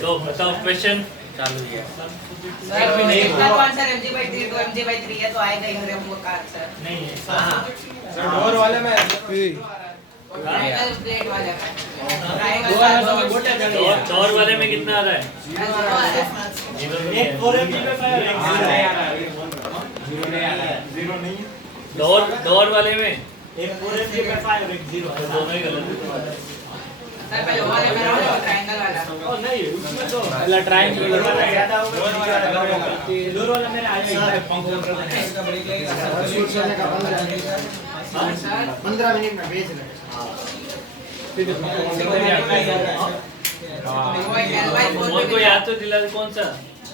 तो बताओ क्वेश्चन चालू है सर इसका तो आंसर mg/3 तो mg/3 है तो आएगा ही मेरे मुंह का आंसर नहीं है। हां सर डोर वाले में ट्रायंगल प्लेट वाले में डोर वाले में कितना आ रहा है? एक 4mg पे 5 जीरो नहीं है डोर वाले में एक 4mg पे 5 और एक 0 है दोनों ही गलत है। सर पहले वाले में ट्रायंगल वाला ओ नहीं उसमें तो पहला ट्रायंगल वाला याद आओगे डोर वाला मेरे आया है पंखा कर देना इसका ब्रेक लगेगा शूट करने का 15 मिनट में भेज रहे मोहन को याद तो दिला कौन सा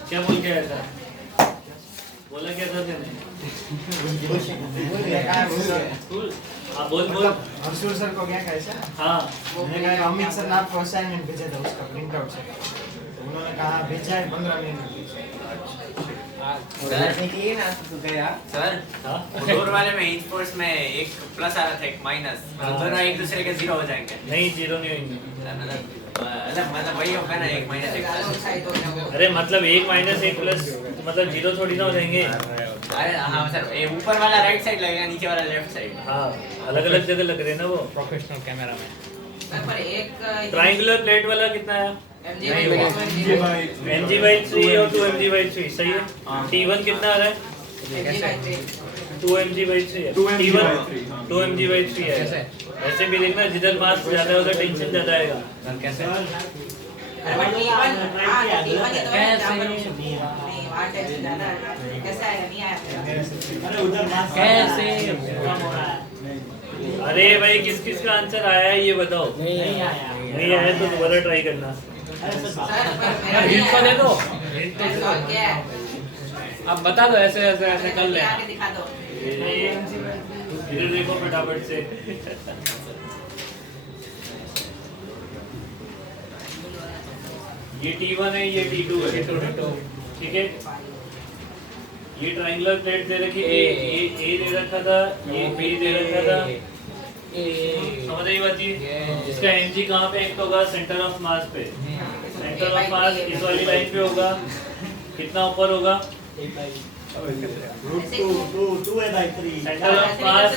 क्या बोल के आया था? बोला क्या था तेने? हाँ बोल बोल। हर्षुल सर को क्या कैसा हाँ मैंने कहा अमित सर ने आपको असाइनमेंट भेजा था उसका प्रिंट आउट से तो उन्होंने कहा भेजा है 15 मिनट में सर हाँ डोर वाले में ईच फोर्स में एक प्लस आ रहा था एक माइनस दोनों एक दूसरे के जीरो हो जाएंगे नहीं जीरो नहीं होंगे। मतलब वही होगा ना एक माइनस एक प्लस अरे मतलब एक माइनस एक प्लस मतलब जीरो थोड़ी ना हो जाएंगे। अरे हाँ सर ये ऊपर वाला राइट साइड लगेगा नीचे वाला लेफ्ट साइड हाँ अलग अलग जगह लग रहे हैं ना वो। प्रोफेशनल कैमरा में सर पर एक ट्रायंगुलर प्लेट वाला कितना है? mg/3 और 2mg/3 सही है। t1 कितना आ रहा है? 2mg/3 है। t1 2mg/3 है। ऐसे भी देखना जिधर मास ज्यादा है उधर टेंशन ज्यादा आएगा। कैसे अरे बट T1 हां T1 ये तो है जहां पर नहीं वहां टेंशन ज्यादा है कैसे आएगा नहीं आया अरे उधर मास कैसे अरे भाई किस किस का आंसर आया है ये बताओ। नहीं आया नहीं आया तो दोबारा ट्राई करना। सर पर मेरा हिंट तो दे दो सर क्या है अब बता दो ऐसे ऐसे ऐसे कर ले आगे दिखा दो इधर देखो फटाफट से। ये T1 है ये T2 है ठीक है। ये ट्रायंगुलर प्लेट दे रखी ए दे रखा था ये B दे रखा था समझ आई बात जी। इसका mg कहाँ पे एक्ट होगा? सेंटर ऑफ मास पे। सेंटर ऑफ मास इस वाली लाइन पे होगा। कितना ऊपर होगा? Centre of mass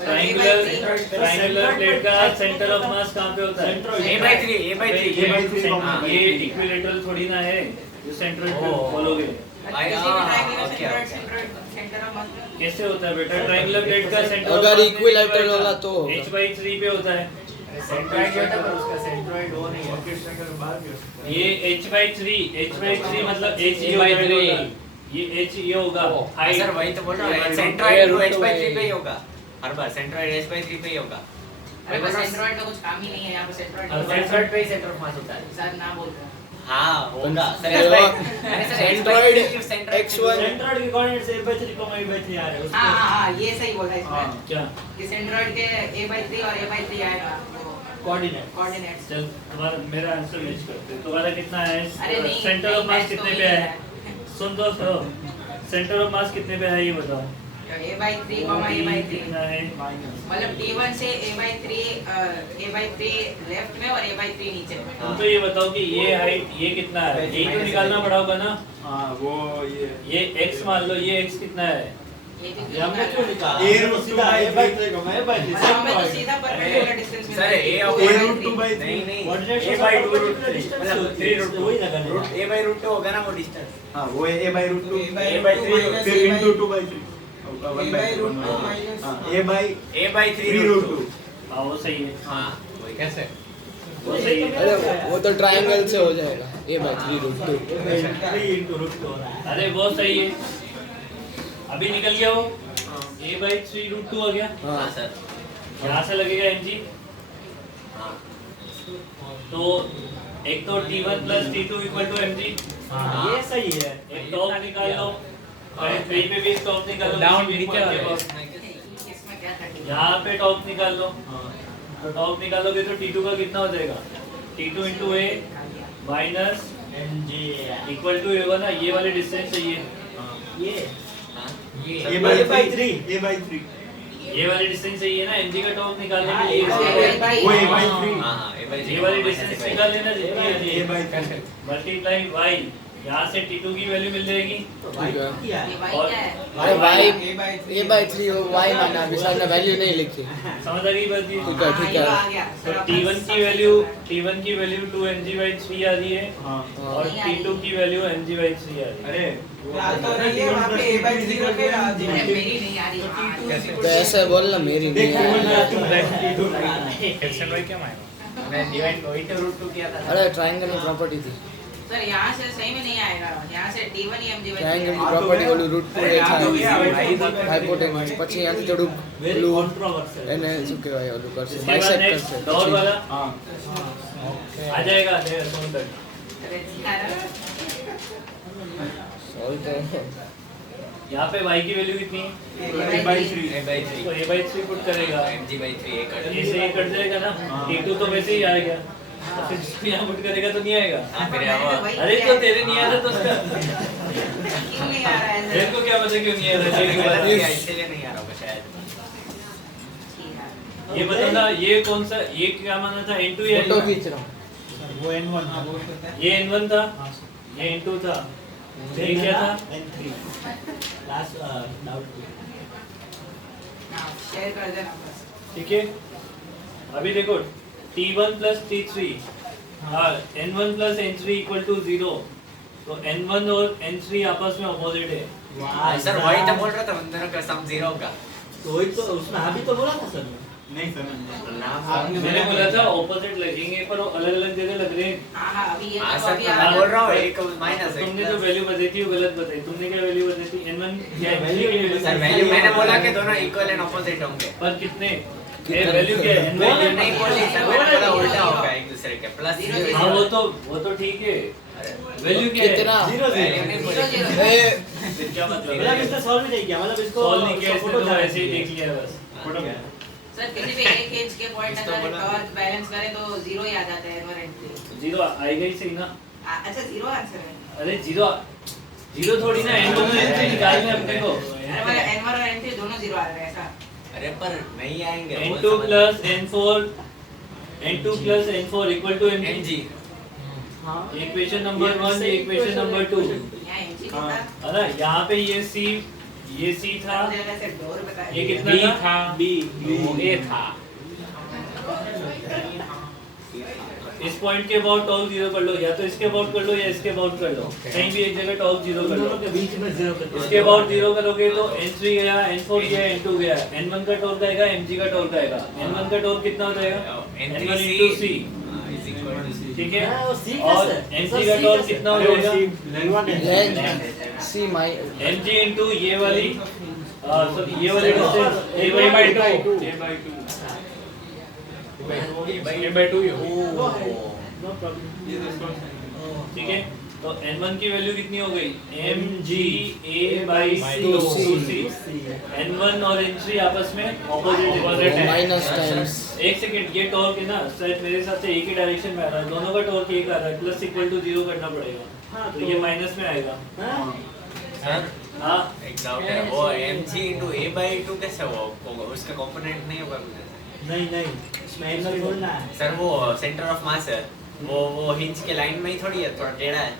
triangular plate का सेंटर ऑफ मास कहाँ पे होता है? a/3 ये इक्विलेटरल थोड़ी ना है जो सेंट्रोइड पे बोलोगे। कैसे होता है बेटा? ट्रायंगुलर प्लेट का सेंटर अगर इक्विलेटरल होगा तो h/3 पे होता है। ये h/3 मतलब h ये h ये होगा हाइट। सर वही तो बोल रहा हूँ सेंट्रॉइड h/3 पे ही होगा हर बार सेंट्रॉइड h/3 पे ही होगा। अरे बस सेंट्रॉइड का कुछ काम ही नहीं है यहाँ पे सेंट्रॉइड सेंट्रॉइड पे ही सेंटर ऑफ मास होता है सर ना बोलते हाँ होगा सर सेंट्रॉइड x1 सेंट्रॉइड के कोऑर्डिनेट से a/3 को a/3 आ रहे हैं हाँ हाँ हाँ ये सही बोला इसमें क्या कि सेंट्रॉइड के a/3 और a/3 आएगा कोऑर्डिनेट्स चल तुम्हारा मेरा आंसर मैच करते तुम्हारा कितना है? अरे नहीं सेंटर ऑफ मास कितने पे है? सुन तो सुनो सेंटर ऑफ मास कितने पे है ये बताओ। a/3, a/3 कितना है? मतलब T1 से a/3 लेफ्ट में और a/3 नीचे में तो ये बताओ कि ये हाइट ये कितना है? यही तो निकालना पड़ा होगा ना। हां वो ये x मान लो ये x कितना है? ये भी ये हमने क्यों निकाला a रूट सीधा a/3 को मैं a/3 हमें तो सीधा परपेंडिकुलर डिस्टेंस में सर a रूट 2/3 नहीं नहीं कोऑर्डिनेट a/2 मतलब 3 रूट वही लगाना रूट a/√2 होगा ना वो डिस्टेंस हां वो a/√2 a/3 फिर इनटू 2/3 a/3√2 हाँ वो सही है। हाँ वही कैसे वो सही है। अरे वो तो ट्रायंगल से हो जाएगा a/3√2 अरे वो सही है। अभी निकल गया वो a/3√2 आ गया। हाँ सर यहाँ से लगेगा mg हाँ तो एक तो t1 plus t2 equal to mg। ये सही है एक टॉप निकाल लो और कहीं पे भी टॉप निकाल लो डाउन किसी भी नीचे point वाले पे। इसमें क्या था यहाँ पे टॉप निकाल लो तो टॉप निकालोगे तो t2 का कितना हो जाएगा? t2 into a minus mg equal to a होगा ना। ये वाले डिस्टेंस चाहिए। ये हाँ a/3 ये वाली डिस्टेंस चाहिए ना mg का टॉर्क निकालने हाँ, के लिए वो a by 3 हाँ a by 3 ये वाली डिस्टेंस निकाल लेना जितनी a by 3 है मल्टीप्लाई y यहाँ से t2 की वैल्यू मिल जाएगी तो भाई क्या ये है भाई और- क्या है अरे y a by 3 y माना विशाल ने वैल्यू नहीं लिखी। समझ आ गई बात ये ठीक है, ठीक है। हाँ, ये आ गया। तो सर, t1 की वैल्यू 2mg/3 आ रही है हाँ और t2 की वैल्यू mg/3 आ रही है अरे तो रही है वहाँ पे a by 3 रखेगा अरे मेरी नहीं आ रही हाँ, तो ऐसे बोलना मेरी देख नहीं केवल है। एक्शन वाई क्या मायना मैं डिवाइड वही तो रूट 2 किया था अरे ट्रायंगल की प्रॉपर्टी थी। सर यहाँ से सही में नहीं आएगा यहाँ से t1 ही mg ट्रायंगल की हाँ, तो प्रॉपर्टी मैं- बोलू रूट 2 अरे, हाँ, तो ये થાય હાઇપોટેનસ પછી અહીંયાથી થોડું वेरी પેલું कंट्रोवर्शियल એને શું કહેવાય ઓલું કરશે इसके बाद बाइसेक्ट नेक्स्ट करશે डॉट वाला हाँ आ जाएगा ले सोन तक अरे यार સોલ્વ તો यहाँ पे y की वैल्यू कितनी है a by 3 a by 3 तो a/3 पुट करेगा mg/3 एक ए से ये कट जाएगा ना t2 तो वैसे ही आएगा तो फिर इसको यहाँ पुट करेगा तो नहीं आएगा हाँ फिर वही अरे क्या तो है? तेरे नहीं आ रहा तो उसका क्यों नहीं आ रहा है तेरे सर को क्या पता क्यों नहीं आ रहा है गलत ये किया इसलिए नहीं आ रहा होगा शायद ये बताना ये कौन सा ये क्या माना था n2 या ફોટો n1? ખીચ रहा हूँ। वो n1 था ये n1 था ये n2 था ये क्या था n3 लास्ट डाउट हाँ, शेयर कर देना बस ठीक है अभी देखो t1 plus t3 हाँ n1 plus n3 equal to 0 तो n1 और n3 आपस में अपोजिट है वाह सर वही तो बोल रहा था बंदरों का सम 0 का तो वही तो उसमें अभी तो बोला था सर ने नहीं सर नाम मैंने बोला था ऑपोजिट लगेंगे पर अलग अलग जगह लग रहे हैं हाँ हाँ अभी ये हाँ तो सर अभी तो आ मैं गया। बोल रहा हूँ एक माइनस है तुमने जो वैल्यू बताई थी वो गलत बताई तुमने क्या वैल्यू बताई थी n1 या n3 की वैल्यू सर वैल्यू मैंने बोला कि दोनों इक्वल एंड ऑपोजिट होंगे पर कितने ये वैल्यू क्या है n1 वैल्यू नहीं बोली सर मैंने बोला उल्टा होगा एक दूसरे के प्लस हाँ वो तो ठीक है वैल्यू क्या है कितना जीरो वैल्यू नहीं जीरो बोली जीरो ए फिर क्या मतलब मतलब है इसने सॉल्व नहीं किया मतलब इसको सॉल्व नहीं किया इसने फोटो तो ऐसे ही देख लिया बस फोटो सर किसी भी एक एज के पॉइंट इसको अगर बोला। टॉर्क बैलेंस करें तो जीरो ही आ जाता है n1 n3 जीरो आएगा ही सही ना अच्छा जीरो आंसर है अरे जीरो थोड़ी ना n2 में n3 निकालना है अपने को अरे हमारे n1 और n3 दोनों जीरो आ रहे हैं ऐसा अरे पर नहीं आएंगे वो n2 समझ- plus n4 equal to mg mg हां इक्वेशन नंबर 1 ये इक्वेशन नंबर 2 यहाँ mg हाँ। कितना है ना यहाँ पे ये c था मुझे लगा सिर्फ 2 रुपए का है। ये कितना था बी ये था इस पॉइंट के अबाउट टॉल जीरो कर लो या तो इसके अबाउट कर लो या इसके अबाउट कर लो कहीं भी एक जगह टॉल जीरो कर लो दोनों के बीच में जीरो कर दो इसके अबाउट जीरो करोगे तो n3 गया n4 गया n2 गया n1 का टॉल आएगा mg का टॉल आएगा n1 का टॉल कितना हो जाएगा n1 into c is equal to c ठीक है हाँ, वो C और कैसे? mg सर, का C टॉल कैसे? कितना हो जाएगा लेंथ सी माइ mg into ये वाली सॉरी ये वाली distance a by 2 no problem ठीक है तो n1 की वैल्यू कितनी हो गई mg a by 2c n1 और n3 आपस में ऑपोजिट है माइनस टाइम्स एक सेकंड ये टॉर्क है ना शायद मेरे हिसाब से एक ही डायरेक्शन में आ रहा है दोनों का टॉर्क एक आ रहा है प्लस इक्वल टू 0 करना पड़ेगा हाँ, तो ये माइनस में आएगा सर हाँ एक डाउट है वो mg into a by 2 कैसे होगा उसका कंपोनेंट नहीं होगा नहीं इसमें एंगल ढूंढना है सर वो सेंटर ऑफ मास है वो हिंज के लाइन में ही थोड़ी है थोड़ा टेढ़ा है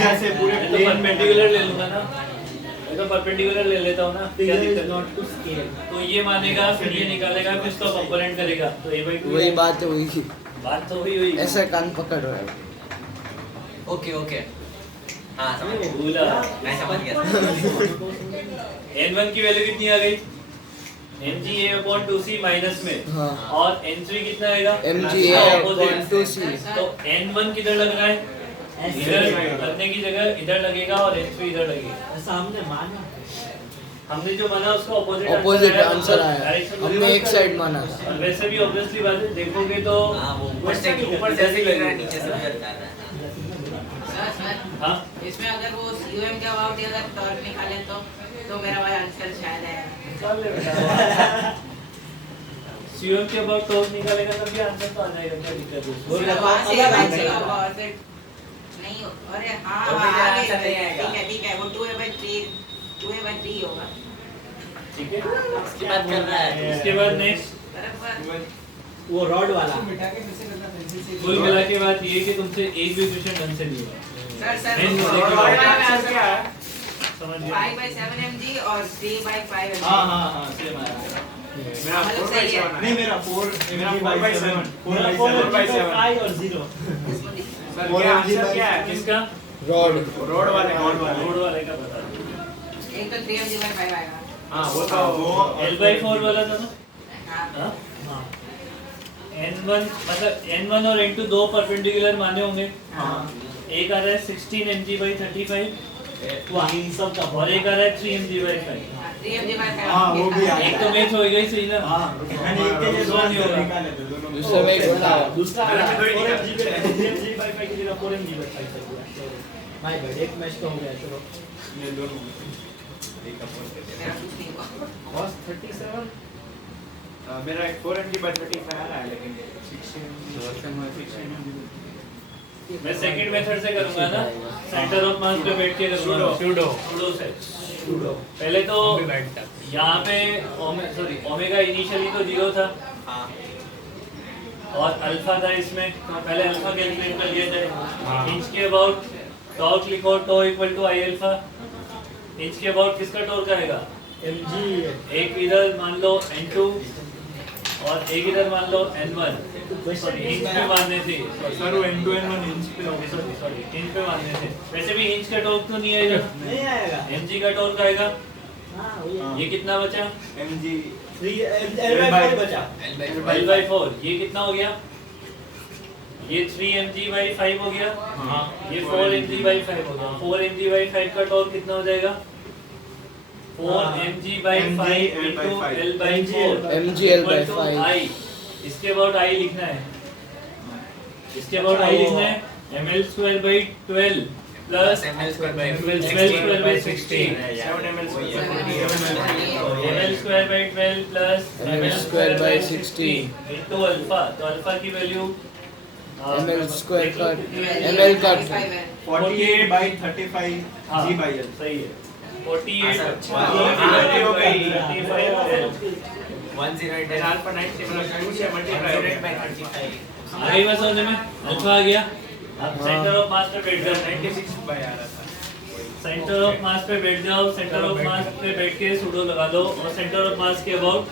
जैसे पूरे मैं तो परपेंडिकुलर ले लूंगा ना मैं तो परपेंडिकुलर ले लेता हूँ ना क्या फिगर इज दिक्कत नॉट टू स्केल तो ये मानेगा फिर ये निकालेगा फिर उसका कंपोनेंट करेगा तो a by 2 वही बात हुई बात तो हुई हुई ऐसे कान पकड़ रहा है ओके ओके हाँ समझ गया भूला मैं समझ गया n1 की वैल्यू कितनी आ गई mg a upon 2c minus में हाँ और n3 कितना आएगा mg उसका a opposite। टू सी तो n1 किधर लग रहा है इधर लगने की जगह इधर लगेगा और n3 इधर लगेगा ऐसा हमने माना हमने जो माना उसका ऑपोजिट आंसर आया हमने एक साइड माना था और वैसे भी ऑब्वियसली बात है देखोगे तो हाँ वो ऊपर से ऐसे लग रहा है नीचे से उधर जा रहा है सर हाँ इसमें अगर वो COM के अबाउट अगर टॉर्क निकाले तो मेरा वाला आंसर शायद है निकाल ले बेटा सीओएम के अबाउट टॉप निकालेगा तब भी आंसर तो आ जाएगा क्या दिक्कत है वो उसमें? वहाँ से अगर वैसे आएगा। होगा और फिर नहीं अरे हाँ तो भी आगे आंसर नहीं आएगा। ठीक है वो 2a/3 2a/3 होगा ठीक है, इसकी बात कर रहा है। इसके बाद नेक्स्ट बराबर वो रॉड वाला कुल मिला के बात ये है कि तुमसे एक भी क्वेश्चन ढंग से नहीं हुआ। सर नहीं, सर नहीं, और वाला में आंसर क्या है? समझ गए? 5/7 mg और 3/5 mg। हाँ सेम आया मेरा मतलब 4 by सही है। 7 नहीं मेरा 4 मेरा 4 by 7 मेरा 4 by 7 5 और 0 इसको लिख। सर क्या आंसर क्या है? किसका? रॉड रोड वाले रोड वाले का बता दो। एक तो 3mg/5 आएगा। हाँ वो तो वो L/4 वाला था ना? हाँ हाँ? N1 मतलब N1 और N2 दो परपेंडिकुलर माने होंगे। हाँ एक आ रहा है 16 mg/35 वहाँ इन सब का और एक आ रहा है 3 mg/5। 3mg/5। हाँ, वो भी एक तो मैच हो गई सही ना? मैंने एक के लिए दूसरा नहीं होगा। निकाले थे दोनों दूसरा में एक बताओ। दूसरा मैंने भी थोड़ी 4mg पे 3mg/5 की जगह 4mg/5 कर दिया माय गॉड एक मैच तो हो गया चलो ये दोनों एक अपोज कर मेरा कुछ नहीं हुआ। cos 37 दिया। मेरा 4mg/35 आ रहा है लेकिन 16 मैं सेकंड मेथड से करूंगा ना, सेंटर ऑफ मास पे बैठ के करूंगा। सूडो से। पहले तो यहाँ पे ओमेगा इनिशियली तो 0 था हाँ और अल्फा था इसमें, तो पहले अल्फा कैलकुलेट कर लिया जाए। इंच के अबाउट टॉर्क लिखो, tau equal to I alpha. Inch के अबाउट किसका टॉर्क आएगा? mg एक इधर मान लो N2 और एक इधर मान लो N1। सॉरी इंच पे मानने थे, सर वो N2 N1 इंच पे होगा। सॉरी इंच पे मानने थे। वैसे भी इंच का टॉर्क तो नहीं आएगा, नहीं आएगा mg का टॉर्क आएगा। हां वही ये कितना बचा? mg 3 L/4 बचा L/4। ये कितना हो गया? ये 3mg/5 हो गया। हाँ ये 4mg/5 हो गया। 4mg/5 का टॉर्क कितना हो जाएगा? 4mg/5 into L/4 mg equal to L/5 I। इसके अबाउट I लिखना है। इसके अबाउट I लिखना है ml²/12 plus ml²/16 7 ml ml²/12 plus ml²/16 into alpha. तो अल्फा की वैल्यू ml² का ml का 48/35 हाँ, g/l सही है। 48 अच्छा, हो गई। 108 अल्फा 90 मल्टीप्लाई हो गया। आ गई बात समझ में? अल्फा आ गया। अब सेंटर ऑफ मास पे बैठ जाओ। 96 बाय आ रहा था। सेंटर ऑफ मास पे बैठ जाओ। सेंटर ऑफ मास पे बैठ के सूडो लगा दो और सेंटर ऑफ मास के अबाउट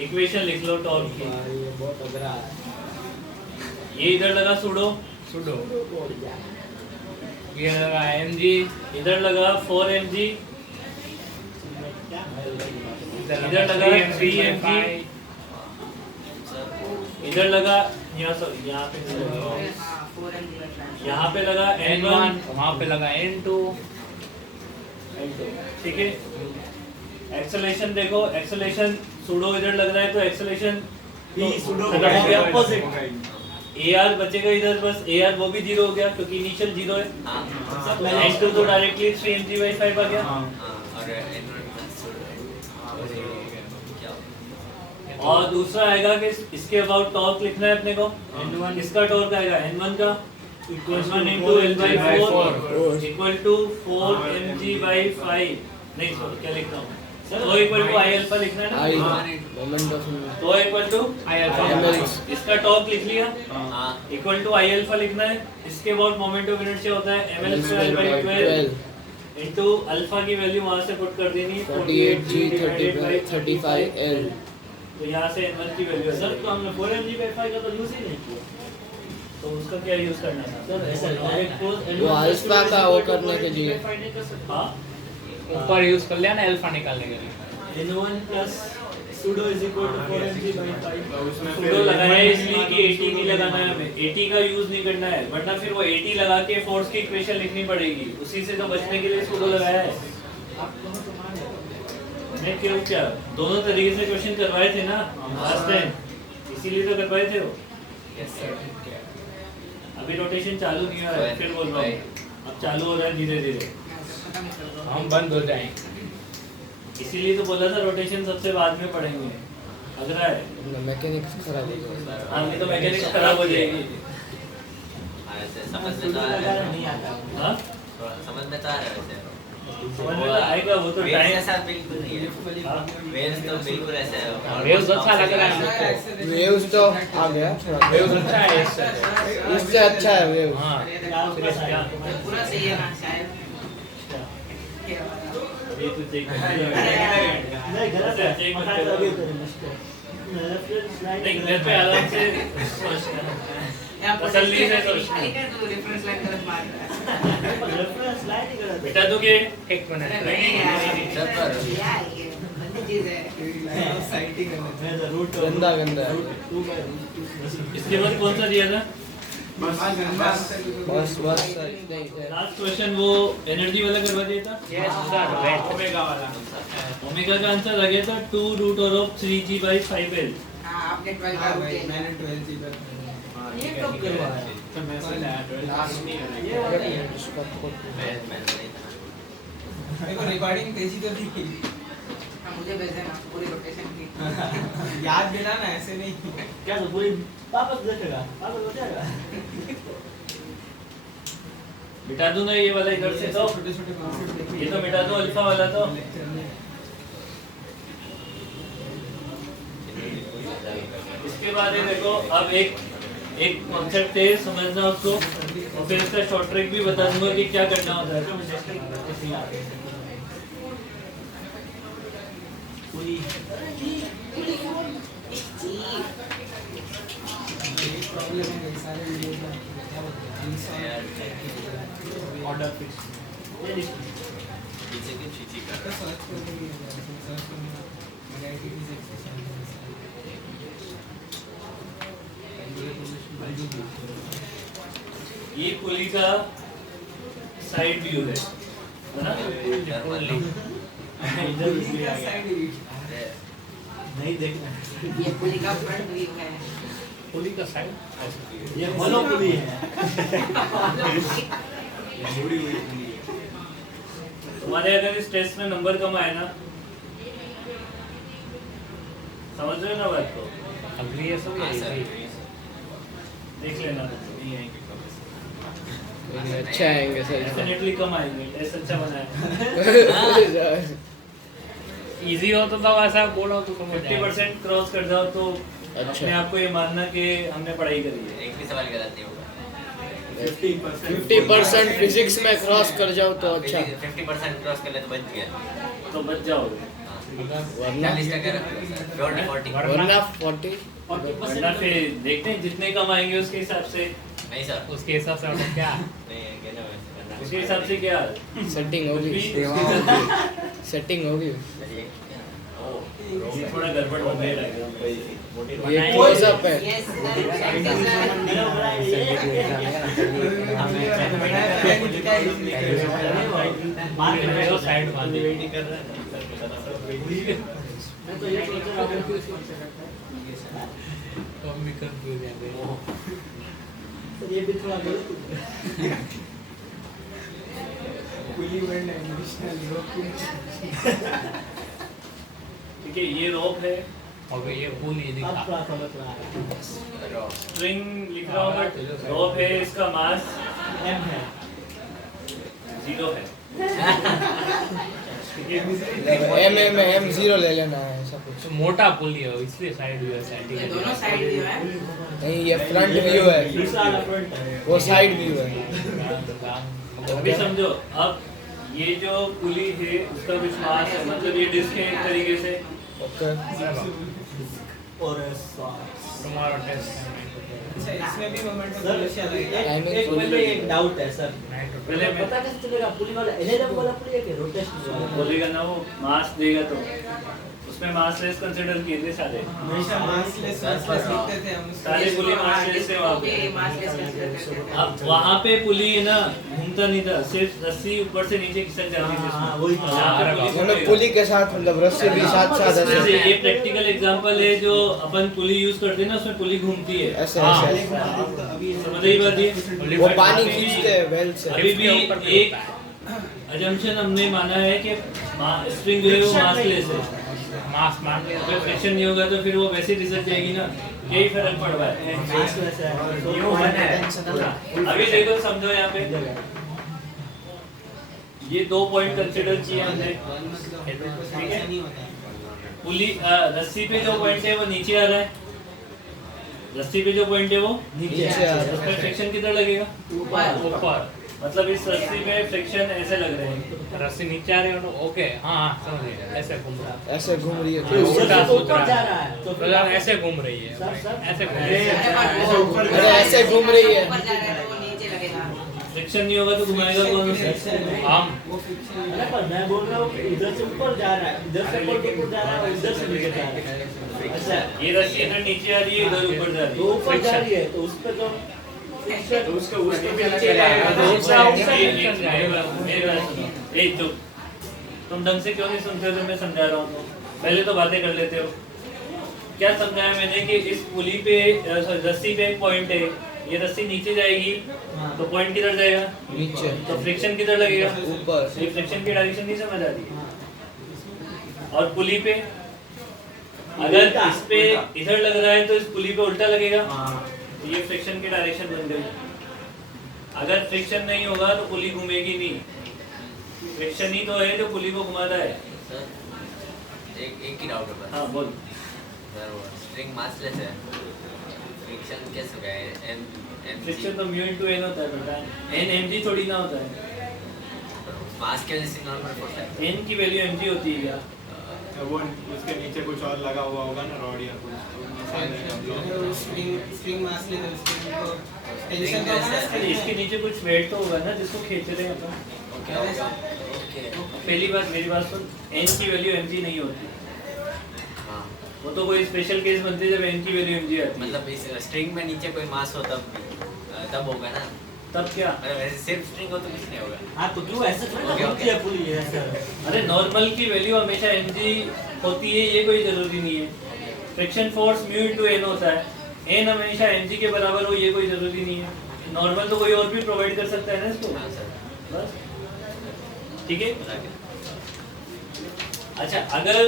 इक्वेशन लिख लो टॉर्क की। ये बहुत अगरा है ये इधर लगा सूडो, ये लगा mg, इधर लगा 4mg, इधर लगा 3mg, इधर लगा यहाँ पे लगा N1, वहां पे लगा N2 ठीक है। एक्सेलेरेशन देखो, एक्सेलेरेशन सूडो इधर लग रहा है तो एक्सेलेरेशन भी सुडो खत्म हो गया। अपोजिट AR बचेगा इधर, बस AR वो भी 0 हो गया क्योंकि इनिशियल 0 है। हाँ N2 तो डायरेक्टली 3mg/5 आ गया। और और दूसरा आएगा कि इसके अबाउट टॉर्क लिखना है अपने को। N1 किसका टॉर्क आएगा? N1 का N1 into L/4 equal to 4mg/5। नहीं सॉरी क्या लिख रहा हूँ, तो इक्वल टू आई अल्फा लिखना है I ना। moment of तो equal to I ML। Alpha. इसका टॉर्क लिख लिया, हाँ इक्वल टू आई अल्फा लिखना है। इसके अबाउट मोमेंट ऑफ इनर्शिया होता है ml²/12 इनटू अल्फा की वैल्यू वहां से पुट कर देनी 48g 35 L। तो यहाँ से N1 की वैल्यू सर तो हमने 4mg/5 का तो यूज ही नहीं किया तो उसका क्या यूज करना था? सर ऐसा डायरेक्ट वो अल्फा का वो करने के लिए। हाँ ऊपर यूज कर लिया ना अल्फा निकालने के लिए। N1 plus pseudo is equal to 4mg/5 उसमें सूडो लगाया है इसलिए कि 80 नहीं लगाना है हमें, 80 का यूज नहीं करना है, वरना फिर वो 80 लगा के फोर्स की इक्वेशन लिखनी पड़ेगी। उसी से तो बचने के लिए सूडो लगाया है। मैं क्यों क्या दोनों तरीके से क्वेश्चन करवाए थे ना लास्ट टाइम, इसीलिए तो करवाए थे वो। अभी रोटेशन चालू नहीं हो रहा है, फिर बोल रहा हूँ अब चालू हो रहा है धीरे धीरे, हम बंद हो जाएंगे। इसीलिए तो बोला था रोटेशन सबसे बाद में पढ़ेंगे। लग रहा है मैकेनिक्स खराब हो गया। हाँ नहीं तो मैकेनिक्स खराब हो जाएगी। समझ में तो आ रहा है। नहीं आता हाँ समझ में तो आ रहा है वैसे। समझ में तो आएगा वो तो वेव्स टाइम के साथ बिल्कुल नहीं है वेव्स तो बिल्कुल ऐसे है वेव्स अच्छा लग रहा है वेव्स तो आ गया वेव्स अच्छा है इससे इससे अच्छा है वेव हाँ पूरा सही है ना शायद ये तो चेक नाही घरात चेक मग काय लागेल तरी मस्त रेफरन्स नहीं घर पे आराम से तसल्ली से सोच तू रेफरन्स लाइन करत मार रेफरन्स लाईन करत बेटा तू के एक मिनट नहीं यार यार ये गंदी चीज है रूट गंदा गंदा है इसके बाद कौन सा दिया था बस बस नहीं लास्ट क्वेश्चन वो एनर्जी वाला करवा दिया था यस सर राइट ओमेगा वाला ओमेगा का आंसर आ गया था 2 रूट और ऑफ 3g/5l हां आपने 12 का रूट ले ये कब करवाया तो मैं सोचा 12 लास्ट नहीं ये होना वाला है। मैं रिकॉर्डिंग भेजी तो थी हां मुझे भेजना ना पूरी रोटेशन की याद दिला ना ऐसे नहीं क्या तो पूरी वापस देखेगा वापस बताएगा मिटा दूं ना ये वाला इधर से तो छोटे छोटे कॉन्सेप्ट ये तो मिटा दो अल्फा वाला तो इसके बाद ये देखो अब एक कॉन्सेप्ट है समझना उसको और फिर इसका शॉर्ट ट्रिक भी बता दूंगा कि क्या करना होता है पूरी प्रॉब्लम है सारे वीडियो में ऑर्डर फिक्स ये देखिए पीछे की चीची का सर्च करेंगे सर्च करना नेगेटिव ये पुली का साइड व्यू है ना इधर भी आ गया नहीं देखना ये पूरी का फ्रंट व्यू है पुली का साइड ये होलो पुली है तुम्हारे अगर इस टेस्ट में नंबर कम आए ना समझ रहे हो ना बात को अभी ये सब देख लेना अच्छा आएंगे सर डेफिनेटली कम आएंगे टेस्ट अच्छा बनाया इजी हो तो ऐसा बोलो तो 50% क्रॉस कर जाओ तो अच्छा। अपने आप को ये मानना कि हमने पढ़ाई करी है एक भी सवाल गलत नहीं होगा 50% फिजिक्स में क्रॉस कर जाओ तो अच्छा 50% क्रॉस कर ले तो बच गया तो बच जाओगे वरना 40% प्योर 40 वरना 40 वरना फिर देखते हैं जितने कम आएंगे उसके हिसाब से नहीं सर उसके हिसाब से मतलब क्या नहीं है कहना उसके हिसाब से क्या सेटिंग होगी सेटिंग होगी ये थोड़ा गड़बड़ हो गया लग ये क्लोजअप है यस मेरा बड़ा ये जो साइड बांध दी मैं तो ये सोच रहा हूँ कम भी कंफ्यूज है ये भी थोड़ा गलत पुली वर्ड इंग्लिश में ठीक है ये रोप है और ये पुल ये अब दिखा थोड़ा समझ रहा है स्ट्रिंग लिख रहा हूँ बट रोप है इसका मास एम है 0 है एम 0 ले लेना है ऐसा कुछ तो मोटा पुल ही है इसलिए साइड व्यू है साइड ये दोनों साइड व्यू है नहीं ये फ्रंट व्यू है दूसरा वाला फ्रंट है वो साइड व्यू है अभी समझो अब ये जो पुली है उसका कुछ मास है मतलब ये डिस्क है एक तरीके से ओके और तुम्हारा टेस्ट अच्छा इसमें भी मोमेंट ऑफ सर इनर्शिया लगेगा Timing एक पूरी पहले एक लगेगी। डाउट है सर पहले मैं पता कैसे चलेगा पुली वाला एलएलएम वाला पुली है कि रोटेशन वाला बोलेगा ना वो मास देगा तो उसमें मास लेस कंसीडर किए थे सारे हमेशा मासलेस लिखते थे हम सारे पुली मास लेस थे वहाँ पे मासलेस कंसीडर करते हैं अब वहाँ पे पुली है ना घूमता नहीं था सिर्फ रस्सी ऊपर से नीचे खिसक जाती थी हाँ, उसमें। वही तो। यहाँ पे पुली मतलब घूमेगा। पुली के साथ मतलब रस्सी भी साथ साथ जैसे ऐसे ये प्रैक्टिकल एग्जांपल है जो अपन पुली यूज करते हैं ना उसमें पुली घूमती है ऐसे हाँ, ऐसे समझ रही बात ये वो पानी खींचते हैं वेल से अभी भी एक अजम्पशन हमने माना है कि स्ट्रिंग जो है वो मासलेस है मास मान लिया अगर फ्रिक्शन नहीं होगा तो फिर वो वैसे रिजल्ट जाएगी ना यही फर्क पड़ रहा है अभी देखो समझो यहाँ पे ये 2 पॉइंट कंसिडर किए हमने। ऐसा नहीं होता है। पुली रस्सी पे जो पॉइंट है वो नीचे आ रहा है, रस्सी पे जो पॉइंट है वो नीचे आ रहा है। उस पर फ्रिक्शन किधर लगेगा? ऊपर। मतलब इस रस्सी पे फ्रिक्शन ऐसे लग रहे हैं। रस्सी नीचे आ रही है, ओके हाँ समझ गए, ऐसे घूम रहा है। ऐसे घूम रही है हाँ, उल्टा ऊपर सूत्र जा रहा है, तो तो यार ऐसे घूम रही है, ऐसे घूम रही है। अरे ऐसे घूम रही है। ऊपर जा रहा है तो वो नीचे लगेगा। फ्रिक्शन नहीं होगा तो घुमाएगा कौन? हम अरे पर मैं बोल रहा हूँ कि इधर से ऊपर जा रहा है, इधर से ऊपर जा रहा है और इधर से नीचे जा रहा है। अच्छा, ये रस्सी इधर नीचे आ रही है, इधर ऊपर जा रही तो है। ऊपर जा रही है तो उस पे तो तो उसके भी नीचे जाएगा। मेरी बात सुनो, एक चुप। तुम ढंग से क्यों नहीं सुनते हो जब मैं समझा रहा हूँ? पहले तो बातें कर लेते हो। क्या समझाया मैंने कि इस पुली पे रस्सी पे एक पॉइंट है, ये रस्सी नीचे जाएगी तो पॉइंट किधर जाएगा? नीचे। तो फ्रिक्शन किधर लगेगा? ऊपर। ये फ्रिक्शन की डायरेक्शन नहीं समझ आ रही। और पुली पे अगर इस पे इधर लग रहा है तो इस पुली पे उल्टा लगेगा, तो ये फ्रिक्शन की डायरेक्शन बन गई। अगर फ्रिक्शन नहीं होगा तो पुली घूमेगी नहीं, फ्रिक्शन ही तो है जो पुली को घुमाता है। एक ही डाउट है बस। हाँ बोल। सर वो स्ट्रिंग मासलेस है, फ्रिक्शन कैसे हो गया? एम फ्रिक्शन तो म्यू इनटू एन होता है बेटा, एन एमजी थोड़ी ना होता है। मास की वजह से नॉर्मल फोर्स है। एन की वैल्यू एमजी होती है क्या? वो उसके नीचे कुछ और लगा हुआ होगा ना, रॉड या कुछ। स्प्रिंग मास ले तो टेंशन का अरे इसके नीचे कुछ वेट तो होगा ना जिसको खींच रहे हैं अपन। ओके। पहली बात मेरी बात सुन, एन की वैल्यू एमजी नहीं होती। हाँ, वो तो कोई स्पेशल केस बनते हैं जब एन की वैल्यू एमजी आती है। मतलब इस स्ट्रिंग में नीचे कोई मास हो तब होगा ना। तब क्या? मतलब वैसे सिर्फ स्ट्रिंग हो तो कुछ नहीं होगा। हाँ तो क्यों ऐसा थोड़ी ना ओके, होती है पूरी ऐसा। अरे नॉर्मल की वैल्यू हमेशा एमजी होती है, ये कोई जरूरी नहीं है। Friction force mu into N होता है, एन हमेशा एमजी के बराबर हो ये कोई जरूरी नहीं है। नॉर्मल तो कोई और भी प्रोवाइड कर सकता है ना इसको। हाँ सर। बस ठीक है। अच्छा, अगर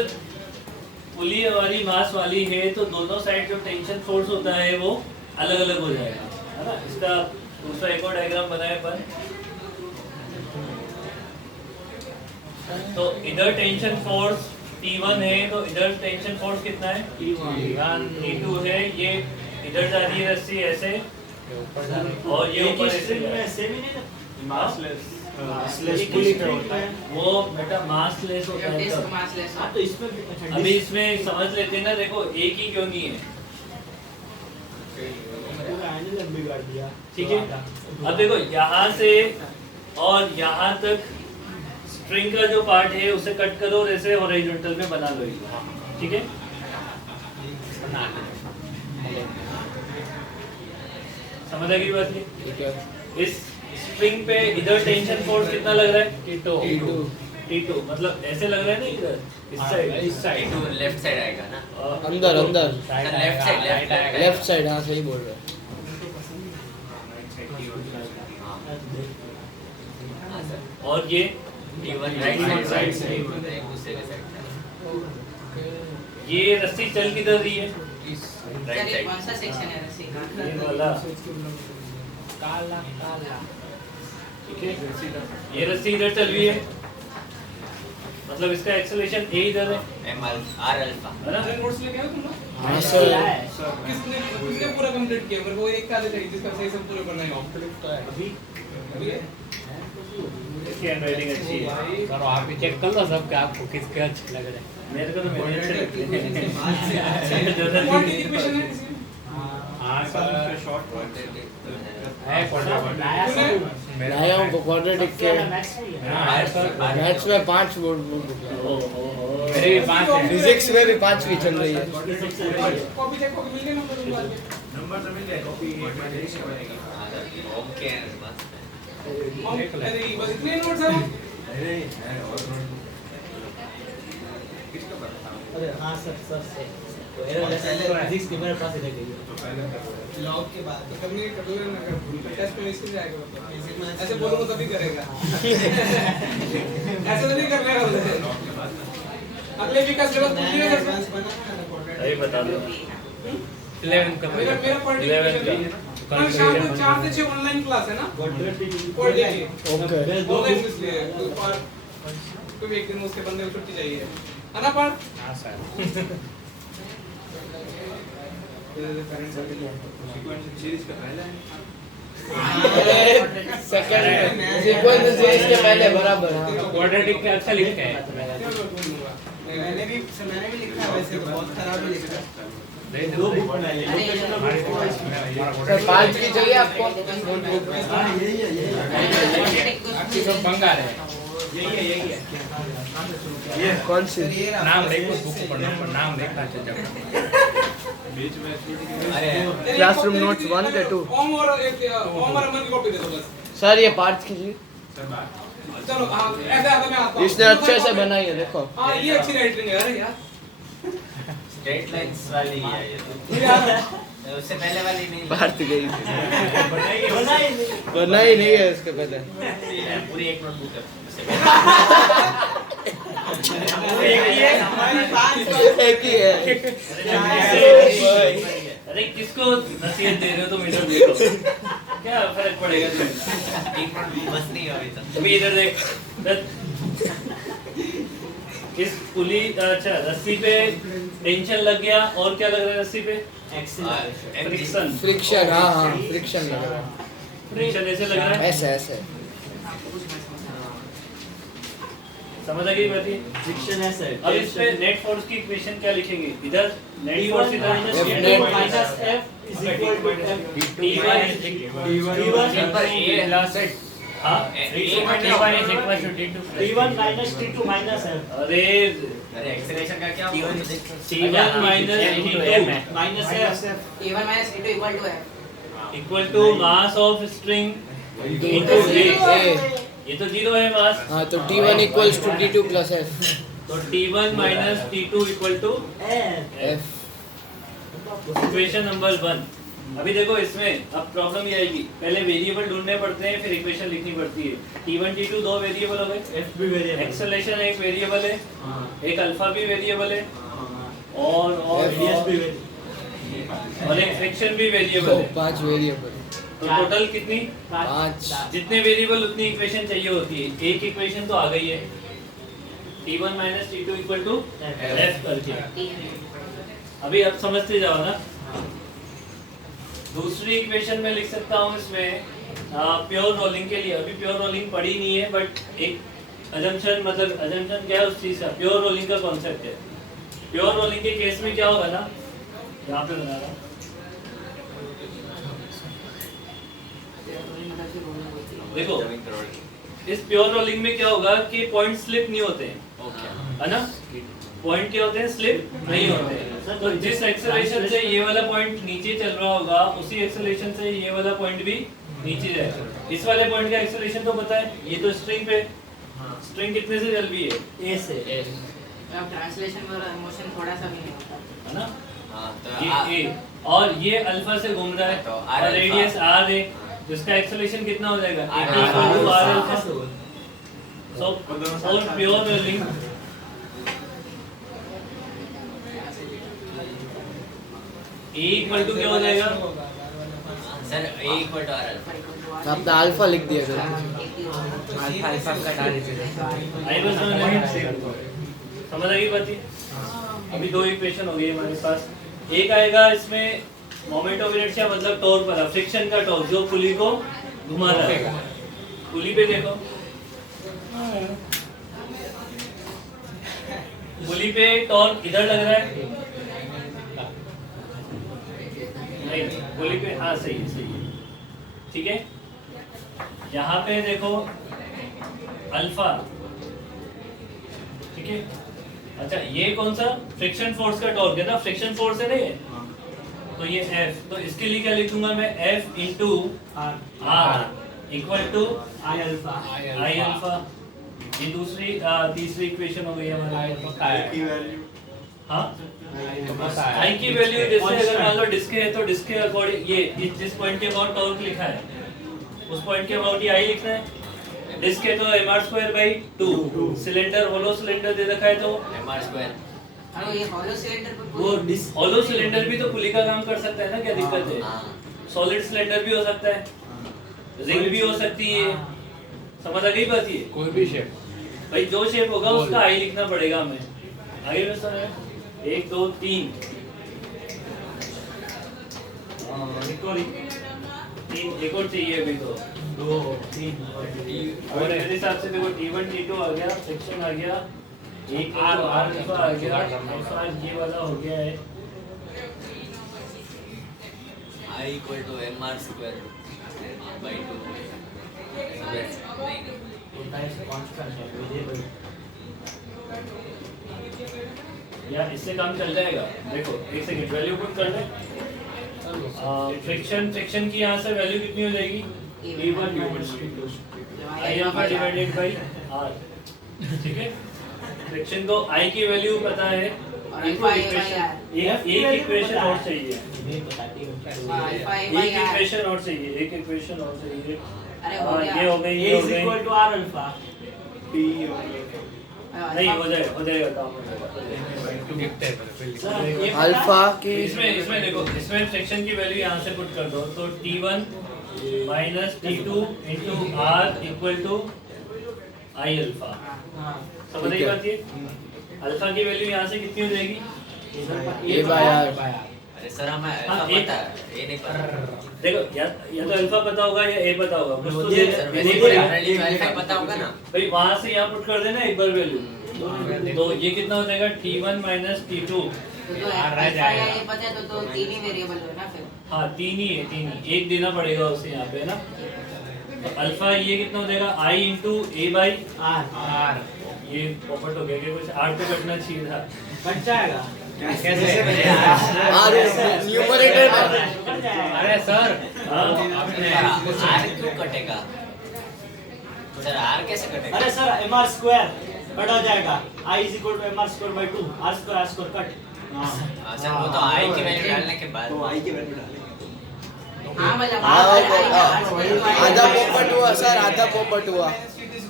पुली हमारी मास वाली है तो दोनों साइड जो टेंशन फोर्स होता है वो अलग अलग हो जाएगा, है ना। इसका दूसरा एक और डायग्राम बनाए अपन। तो इधर टेंशन फोर्स T1 है तो इधर टेंशन फोर्स कितना है? T2 है। ये इधर जा रही है रस्सी ऐसे और ये ऊपर ऐसे स्ट्रिंग जा रही में है। सेम ही नहीं ना। मासलेस एक ही स्ट्रिंग में वो बेटा मासलेस होता है डिस्क तब। मासलेस। हाँ तो इसमें भी अच्छा अभी इसमें समझ लेते हैं ना, देखो एक ही क्यों नहीं है, पूरा एनालॉग बिगाड़ दिया। ठीक है। अब देखो यहाँ से और यहाँ तक स्ट्रिंग का जो पार्ट है उसे कट करो और ऐसे हॉरिजॉन्टल में बना लो, ठीक है। समझ आ गई बात ये? ठीक है। इस स्ट्रिंग पे इधर टेंशन फोर्स कितना लग रहा है? T2। T2 मतलब ऐसे लग रहा है ना, इधर इस साइड तो लेफ्ट साइड आएगा ना। अंदर अंदर left side left left side. हाँ सही बोल रहे हो। हाँ सर। और ये T1 राइट साइड से एक दूसरे के साइड। ये रस्सी चल किधर रही है? राइट चलिए साइड। कौन सा सेक्शन है रस्सी का? ये वाला, काला काला। ठीक है। ये रस्सी इधर चल रही है, मतलब इसका एक्सेलरेशन ए इधर है, एम आर अल्फा। है ना। नोट्स लेके आए तुम लोग? हाँ सर। किसने पूरा कंप्लीट किया? मेरे को एक काले चाहिए जिसका सही सब पूरा करना है। अभी अभी है? इसकी हैंडराइटिंग अच्छी है। करो, आप ही चेक कर लो सब कि आपको किसके अच्छे लग रहे हैं। मेरे को तो मेरे अच्छे लगते हैं। क्वांटिटी इक्वेशन है इसमें? हाँ सर है लाया सब लाया हूँ क्वाड्रेटिक के। मैथ्स में ही है। हाँ सर मैथ्स में 5 बोर्ड मेरे भी 5 है। फिजिक्स में भी 5 की चल रही है। कॉपी चेक कॉपी मिल गई नंबर तुम बाद में? नंबर तो मिल जाए, कॉपी ओके मस्त है। अरे बस इतने नोट्स हैं? अरे हाँ सर तो एरर लेसन फिजिक्स के मेरे पास ही रह गई। लॉग के बाद तो कभी कर दो ना, कर टेस्ट में इसके जाएगा मतलब ऐसे बोलूंगा तभी करेगा। ऐसे तो नहीं कर लेगा बोले। अगले वीक का सिलेबस पूछ लिया सर। अरे बता दो 11 का मेरा पॉइंट 11 का कल शाम को 4 से 6 ऑनलाइन क्लास है ना क्वाड्रेटिक पर डे की ओके दो ऑनलाइन इसलिए तो पर कोई एक दिन में उसके बंदे को छुट्टी चाहिए है ना पर हाँ सर सीरीज का पहला है सेकंड सीक्वेंस सीरीज के पहले बराबर हाँ क्वाड्रेटिक का अच्छा लिखा है मैंने भी लिखा है वैसे तो बहुत खराब ही लिखा है दो बुक बनाई है सर 5 की चाहिए आपको सब बंगा रहे यही है कौन सी नाम देखो बुक पर नाम देखा जब बीच में अरे क्लासरूम नोट्स 1 के 2 ओम और अमन की कॉपी दे दो बस सर ये पार्ट्स कीजिए चलो हाँ ऐसे आता मैं आता हूँ इसने अच्छे से बनाई है देखो हाँ ये अच्छी राइटिंग है अरे यार स्ट्रेट लाइंस वाली है ये तो। उससे पहले वाली नहीं पार्ट गई थी बनाई बनाई नहीं है इसके पहले पूरी एक नोटबुक है उससे एक ही है अरे किसको नसीहत दे रहे हो तुम इधर देखो क्या फर्क पड़ेगा तुम्हें एक नोटबुक बस नहीं है अभी तक अभी इधर देख इस पुली अच्छा रस्सी पे टेंशन लग गया और क्या लग रहा है रस्सी पे फ्रिक्शन फ्रिक्शन हाँ हाँ फ्रिक्शन लग रहा है फ्रिक्शन ऐसे लग रहा है ऐसे ऐसे समझ आ गई बात ये फ्रिक्शन ऐसा है अब इस पे नेट फोर्स की इक्वेशन क्या लिखेंगे इधर नेट फोर्स इधर F net minus F is equal to F T1 हाँ T1 minus T2 minus F अरे अरे एक्सेलरेशन का क्या T1 minus T2 minus F T1 minus T2 equal to F equal to mass of string into A ये तो zero है मास हाँ तो T1 equals to T2 plus F तो T1 minus T2 equal to F F equation number 1 अभी देखो इसमें अब प्रॉब्लम ये आएगी पहले वेरिएबल ढूंढने पड़ते हैं फिर इक्वेशन लिखनी पड़ती है T1 T2 दो वेरिएबल हो गए F भी वेरिएबल एक्सेलरेशन एक वेरिएबल है हाँ एक अल्फा भी वेरिएबल है हाँ और रेडियस भी वेरिएबल और एक फ्रिक्शन भी वेरिएबल तो है 5 वेरिएबल तो टोटल कितनी 5 जितने वेरिएबल उतनी इक्वेशन चाहिए होती है एक इक्वेशन तो आ गई है T1 minus T2 equal to F करके अभी अब समझते जाओ ना दूसरी इक्वेशन में लिख सकता हूँ इसमें प्योर रोलिंग के लिए अभी प्योर रोलिंग पड़ी नहीं है बट एक अजम्पशन मतलब अजम्पशन क्या है उस चीज का प्योर रोलिंग का कॉन्सेप्ट है प्योर रोलिंग के केस में क्या होगा ना यहाँ पे बना रहा हूँ देखो इस प्योर रोलिंग में क्या होगा कि पॉइंट स्लिप नहीं होते हैं है ना पॉइंट क्या होते हैं स्लिप नहीं होते हैं तो जिस एक्सेलरेशन से ये वाला पॉइंट नीचे चल रहा होगा उसी एक्सेलरेशन से ये वाला पॉइंट भी नीचे जाएगा इस वाले पॉइंट का एक्सेलरेशन तो पता है ये तो स्ट्रिंग पे स्ट्रिंग कितने से चल रही है A से अब ट्रांसलेशन में मोशन थोड़ा सा भी नहीं होता है ना हाँ तो ये ए और ये अल्फा से घूम रहा है तो R और अल्फा। रेडियस आर है जिसका एक्सेलरेशन कितना हो जाएगा R equal to R alpha कैसे होगा? so for pure rolling E equal to क्या हो जाएगा sir A equal to R alpha आपने अल्फा लिख दिया था अल्फा का डाल आई बस समझ आ गई बात ये अभी दो इक्वेशन हो गई हमारे पास एक आएगा इसमें मोमेंट ऑफ इनर्शिया मतलब टॉर्क वाला फ्रिक्शन का टॉर्क जो पुली को घुमा रहा है पुली पे देखो पुली पे टॉर्क इधर लग रहा है नहीं पुली पे हाँ सही है ठीक है यहाँ पे देखो अल्फा ठीक है अच्छा ये कौन सा फ्रिक्शन फोर्स का टॉर्क है ना फ्रिक्शन फोर्स है नहीं है तो ये F तो इसके लिए क्या लिखूंगा मैं F into R R equal to I alpha I alpha ये दूसरी तीसरी इक्वेशन हो गई हमारे हाँ I की वैल्यू जैसे अगर मान लो डिस्क है तो डिस्क के अकॉर्डिंग ये जिस पॉइंट के अबाउट टॉर्क लिखा है उस पॉइंट के अबाउट ये I लिखना है डिस्क है तो mr²/2 सिलेंडर होलो सिलेंडर दे रखा है तो mr square अरे ये हॉलो सिलेंडर पर वो डिस होलो सिलेंडर भी तो पुली का काम कर सकता है ना क्या दिक्कत है हाँ सॉलिड सिलेंडर भी हो सकता है, रिंग भी हो सकती है, समझ आ गई बात ये? कोई भी शेप। भाई जो शेप होगा उसका आई लिखना पड़ेगा हमें। आगे में सर 1 2 3 एक और चाहिए अभी तो 2 3 और मेरे हिसाब से देखो T1 T2 आ गया, सेक्शन आ गया, एक आर अल्फा आ गया, अल्फा ये वाला हो गया है। I equal to mr square by 2. या इससे काम चल जाएगा। देखो एक सेकंड वैल्यू पुट कर ले। फ्रिक्शन की यहाँ से वैल्यू कितनी हो जाएगी? E1 I alpha divided by R, ठीक है? फ्रिक्शन को I की वैल्यू पता है, अल्फा A by R। एक इक्वेशन और चाहिए, अल्फा A एक by R। इक्वेशन और चाहिए, एक इक्वेशन और चाहिए। अरे हो गया। ये हो गई, ये हो गई। r अल्फा नहीं हो जाएगा काम हो जाएगा। अल्फा की इसमें देखो, इसमें फ्रिक्शन की वैल्यू यहाँ से पुट कर दो, तो T1 minus T2 into R equal to I alpha. समझ रही बात ये? अल्फा की वैल्यू यहाँ से कितनी हो जाएगी? A by R। अरे सर हमें हाँ, ऐसा एक- पता है, ये नहीं पता। देखो या तो अल्फा पता होगा या A पता होगा, कुछ तो सर वैसे जनरली तो अल्फा पता होगा ना। भाई वहाँ से यहाँ पुट कर देना एक बार वैल्यू, तो ये कितना हो जाएगा? T1 minus T2। तो अल्फा या ये पता है तो तीन ही वेरिएबल है ना फिर। हाँ तीन ही है, एक देना पड़ेगा उसे यहाँ पे ना। तो अल्फा ये कितना हो जाएगा? I into A by r ये पॉपट हो गया कि कुछ R पे कटना चाहिए था। बन जाएगा कैसे? R न्यूमरेटर में। बन जाएगा। अरे सर हाँ आर क्यों कटेगा? सर आर कैसे कटेगा? अरे सर mr स्क्वायर कट हो जाएगा, I is equal to mr square by 2, r square cut. हाँ, सर वो तो आई की वैल्यू डालने के बाद। हाँ मतलब आधा पोपट हुआ सर, आधा पोपट हुआ।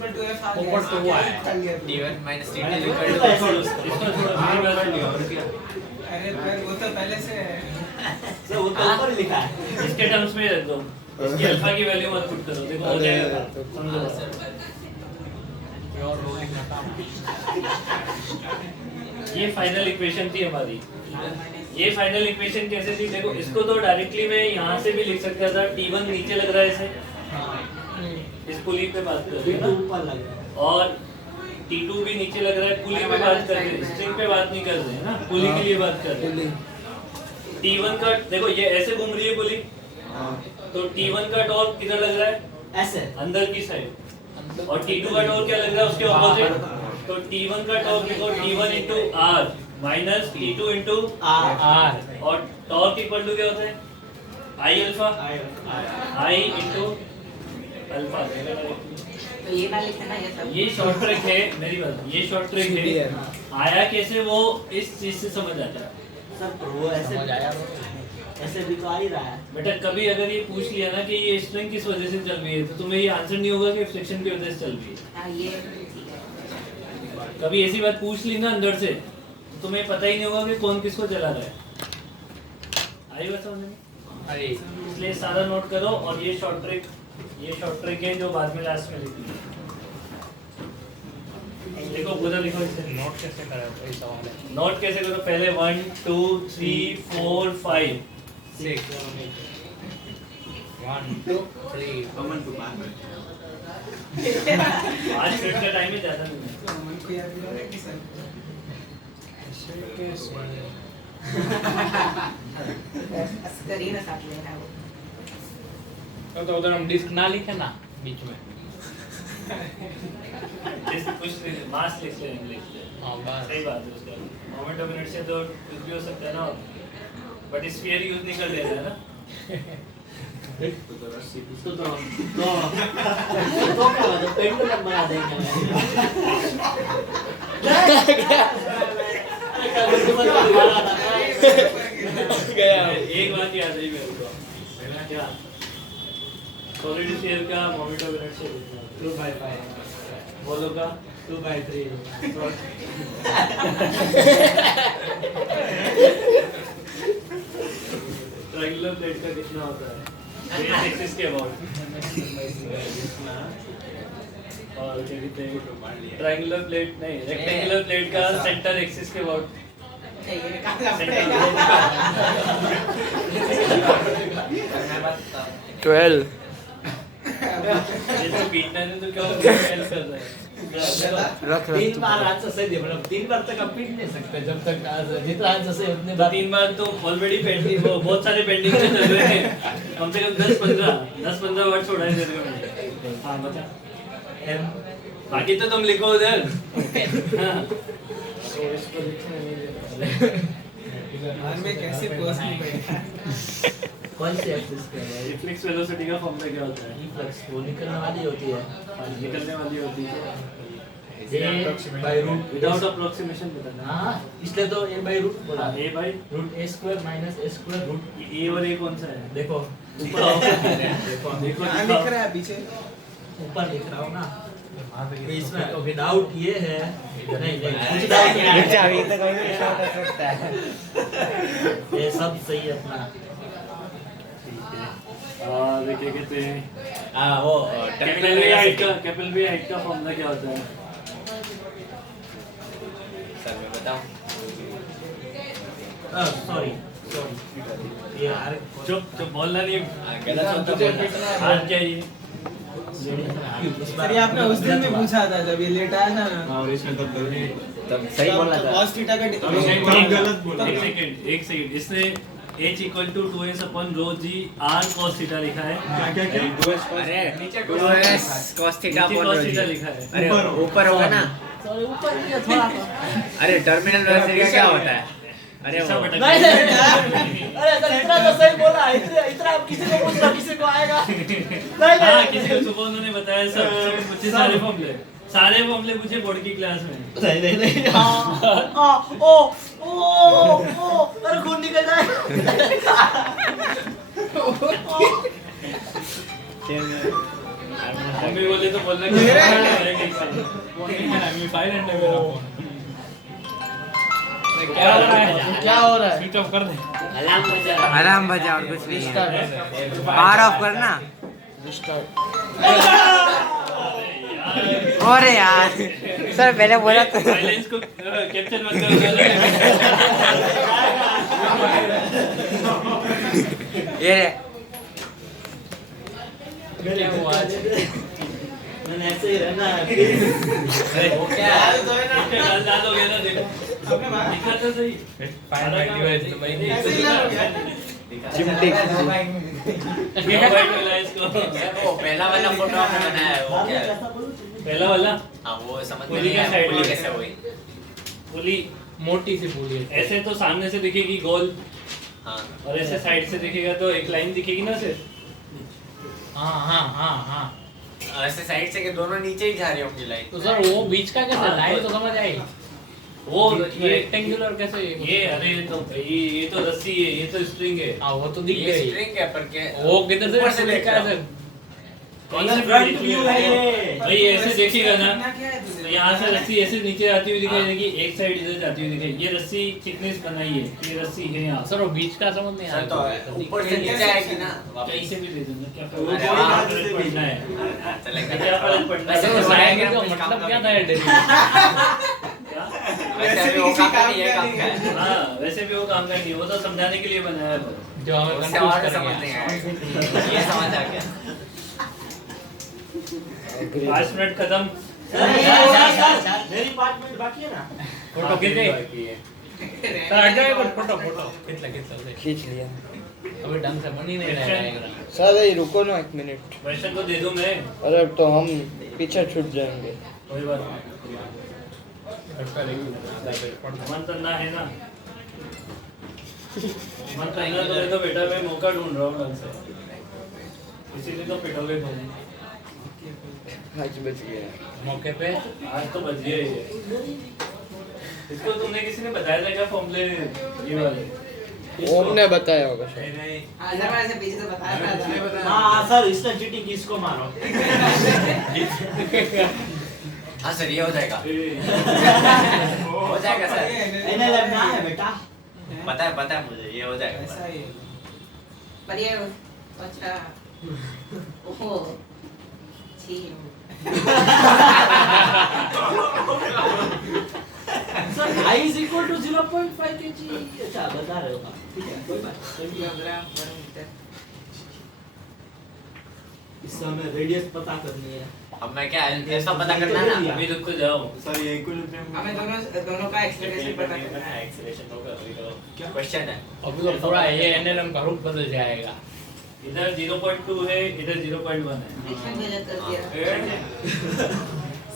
पोपट तो हुआ है। T1 minus T2 अरे equal तो to ऐसा इसको थोड़ा मेरी बात सुनिए। अरे फिर वो तो पहले से है। सर वो तो ऊपर ही लिखा है। इसके टर्म्स में रख दो, इसकी अल्फा की वैल्यू मत पुट करो, देखो हो जाएगा समझो। हाँ, सर ये फाइनल इक्वेशन थी हमारी। ये फाइनल इक्वेशन कैसे थी? देखो इसको तो डायरेक्टली मैं यहाँ से भी लिख सकता था, T1 नीचे लग रहा है इसे, इस पुली पे बात कर रहे हैं ना, ऊपर लग रहा है। और T2 भी नीचे लग रहा है, पुली पे बात कर रहे हैं, स्ट्रिंग पे बात नहीं कर रहे हैं ना, पुली के लिए बात कर रहे हैं। T1 का देखो ये ऐसे घूम रही है पुली, तो T1 का टॉर्क किधर लग रहा है? ऐसे अंदर की साइड, और T2 का टॉर्क क्या लग रहा है उसके ऑपोजिट। तो T1 का टॉर्क लिखो T1 into R minus T2 into r और टॉर्क इक्वल टू क्या होता है? I alpha I into alpha. तो ये ना लिखना ये सब। ये शॉर्ट ट्रिक है, मेरी बात, ये शॉर्ट ट्रिक है। आया कैसे वो इस चीज से समझ आता है। सर तो वो ऐसे ऐसे भी तो आ ही रहा है। बेटा कभी अगर ये पूछ लिया ना कि ये स्ट्रिंग किस वजह से चल रही है, तो तुम्हें ये आंसर नहीं होगा कि फ्रिक्शन की वजह से चल रही है। हाँ ये ठीक है। कभी ऐसी बात पूछ ली ना अंदर से, तो तुम्हें पता ही नहीं होगा कि कौन किसको चला रहा है। आई बात समझ में? अरे इसलिए सारा नोट करो, और ये शॉर्ट ट्रिक है जो बाद में लास्ट में लिखी है। देखो पूरा लिखो इसे। नोट कैसे करें वही सवाल है। नोट कैसे करो? पहले 1 2 3 4 5 6 1 2 3 आज मिनट का टाइम ही ज्यादा नहीं है। मन को याद दिला रहे कि सर स्क्रीन साथ लेना वो। तो उधर हम डिस्क ना लिखे ना बीच में। कुछ मास लिख ले इंग्लिश। हाँ बस सही बात है उसका। मोमेंट ऑफ यूनिट से तो कुछ भी हो सकता है ना, बट स्फीयर यूज नहीं कर लेना है ना। तो क्या बात है, पेंडुलम बना देंगे। गया एक बात याद आई मेरे को। क्या? सॉलिड स्फीयर का मोमेंट ऑफ यूनिट से 2/5 बोलो का 2/3 तो ट्रायंगुलर प्लेट का कितना होता है बेस एक्सिस के अबाउट और क्या कहते हैं ट्रायंगुलर प्लेट नहीं रेक्टेंगुलर प्लेट का सेंटर एक्सिस के अबाउट ये निकालना पड़ेगा 12 ये तो पीटना है तो क्या हेल्प कर रहा है रख 3 बार आंसर सही दे मतलब 3 बार तक आप पीट नहीं सकते जब तक जितना आंसर सही उतने बार 3 बार तो ऑलरेडी पेंडिंग बहुत सारे पेंडिंग चल रहे हैं कम से कम 10-15 वर्ड छोड़ा है तेरे को मैंने हां बता बाकी तो तुम लिखो उधर में कैसे पर्सनल कौन से एक्सिस पे है रिफ्लेक्स वेलोसिटी का फॉर्मूला क्या होता है रिफ्लेक्स वो निकलने वाली होती है निकलने वाली होती है a by root without approximation बताना हां इसलिए तो a by root बोला a by root a square minus a square root a और a कौन सा है देखो ऊपर देखो क्या लिख रहा है पीछे ऊपर लिख रहा हूं ना इसमें ओके डाउट ये है नहीं कुछ डाउट नहीं अभी तक कोई शॉट हो सकता है ये सब सही है अपना और क्या कहते हैं वो कैपिलरी हाइट का फॉर्मूला क्या होता है सर मैं बताऊं सॉरी ये यार चुप बोलना नहीं गलत होता बोलना हार क्या ये सर ये आपने उस दिन में पूछा था जब ये लेट आया था ना तब सही बोला था cos थीटा का एक सेकंड इसने h equal to 2s upon rho g r cos theta लिखा है अरे नीचे 2s cos थीटा नीचे cos theta लिखा है अरे ऊपर होगा ना सॉरी ऊपर नहीं है थोड़ा अरे टर्मिनल वेलोसिटी क्या होता है अरे वो नहीं अरे सर इतना तो सही बोला इतना आप किसी को पूछ रहा किसी को आएगा नहीं हाँ किसी को सुबह उन्होंने बताया सब पूछे सारे फॉर्मूले पूछे बोर्ड की क्लास में नहीं हाँ ओ अरे खून निकल जाए मम्मी बोले तो बोलना कि क्या हो रहा है स्विच ऑफ कर दे अलार्म बजा और कुछ नहीं है पावर ऑफ करना अरे यार सर पहले बोला तो साइलेंस को कैप्चर मत करो ये क्या हुआ आज मैंने ऐसे ही रहना है वो क्या डालोगे ना देखो लिखा तो सही फाइंड माय डिवाइस तो भाई चिमटी वो पहला वाला फोटो आपने बनाया है वो क्या है? पहला वाला हाँ वो समझ में पुली नहीं का आया साइड पुली में। कैसे हुई पुली मोटी सी पूरी है ऐसे तो सामने से दिखेगी गोल हाँ और ऐसे साइड से दिखेगा तो एक लाइन दिखेगी ना सिर्फ हाँ ऐसे साइड से के दोनों नीचे ही जा रही होंगी लाइन तो सर वो बीच का कैसे हाँ, लाइन तो- तो समझ आई वो ये रेक्टेंगुलर कैसे ये अरे ये तो रस्सी है ये तो स्ट्रिंग है हाँ वो तो दिख ये गई स्ट्रिंग है पर के वो किधर से ऊपर से देख दिखा रहा है हूँ। सर कौन सा फ्रंट व्यू है ये भाई ऐसे देखिएगा ना क्या है तो यहाँ से रस्सी ऐसे नीचे आती हुई दिखाई देगी एक साइड इधर जाती हुई दिखाई ये रस्सी थिकनेस बनाई है ये रस्सी है यहाँ सर वो बीच का समझ नहीं सर तो आया ऊपर से नीचे आएगी ना कहीं से भी ले दूंगा क्या अरे फर्क वाह। पड़ना है चलेगा क्या फर्क पड़ना वैसे है वो तो साइड डायग्राम का कुछ काम मतलब का क्या भी था ये डेली क्या वैसे भी वो काम का नहीं है काम का है हाँ वैसे भी वो काम का नहीं है, वो तो समझाने के लिए बनाया है बस। जो हमें उससे कंफ्यूज और कर समझ नहीं गया आया ये समझ आ गया 5 मिनट खत्म मेरी 5 मिनट बाकी है ना फोटो खींच गई सर हट जाए फोटो खींच ले खींच लिया अभी ढंग से बन ही नहीं रहा डायग्राम सर ये रुको ना 1 मिनट क्वेश्चन को दे दूं मैं अरे तो हम पीछे छूट जाएंगे कोई बात नहीं मन करना है ना मन करना तो बेटा मैं मौका ढूंढ रहा हूँ ढंग से इसीलिए तो पिटोगे तुम आज बच गया मौके पे आज तो बच गया ये इसको तुमने किसी ने बताया था क्या फॉर्मूले ये वाले ओम ने बताया होगा शायद आज मैं ऐसे पीछे से बताया था हाँ सर इसने चीटिंग की इसको मारो हाँ सर ये हो जाएगा हो जाएगा सर इन्हें लगना है बेटा पता है मुझे ये हो जाएगा ऐसा सर ही पर्याय अच्छा ओहो छी sir I is equal to 0.5 kg. अच्छा बता रहे हो आप, ठीक है कोई बात नहीं. किलोग्राम पर मीटर इस समय रेडियस पता करनी है. अब मैं क्या ऐसा पता करना है ना? अभी रुक तो जाओ सॉरी इक्विलिब्रियम हमें दोनों का एक्सीलरेशन पता करना है एक्सेलरेशन होगा अभी तो क्या क्वेश्चन है? अभी तो पूरा ये एनएलएम का रूप बदल जाएगा। इधर 0.2 है इधर 0.1 है फ्रिक्शन गलत कर दिया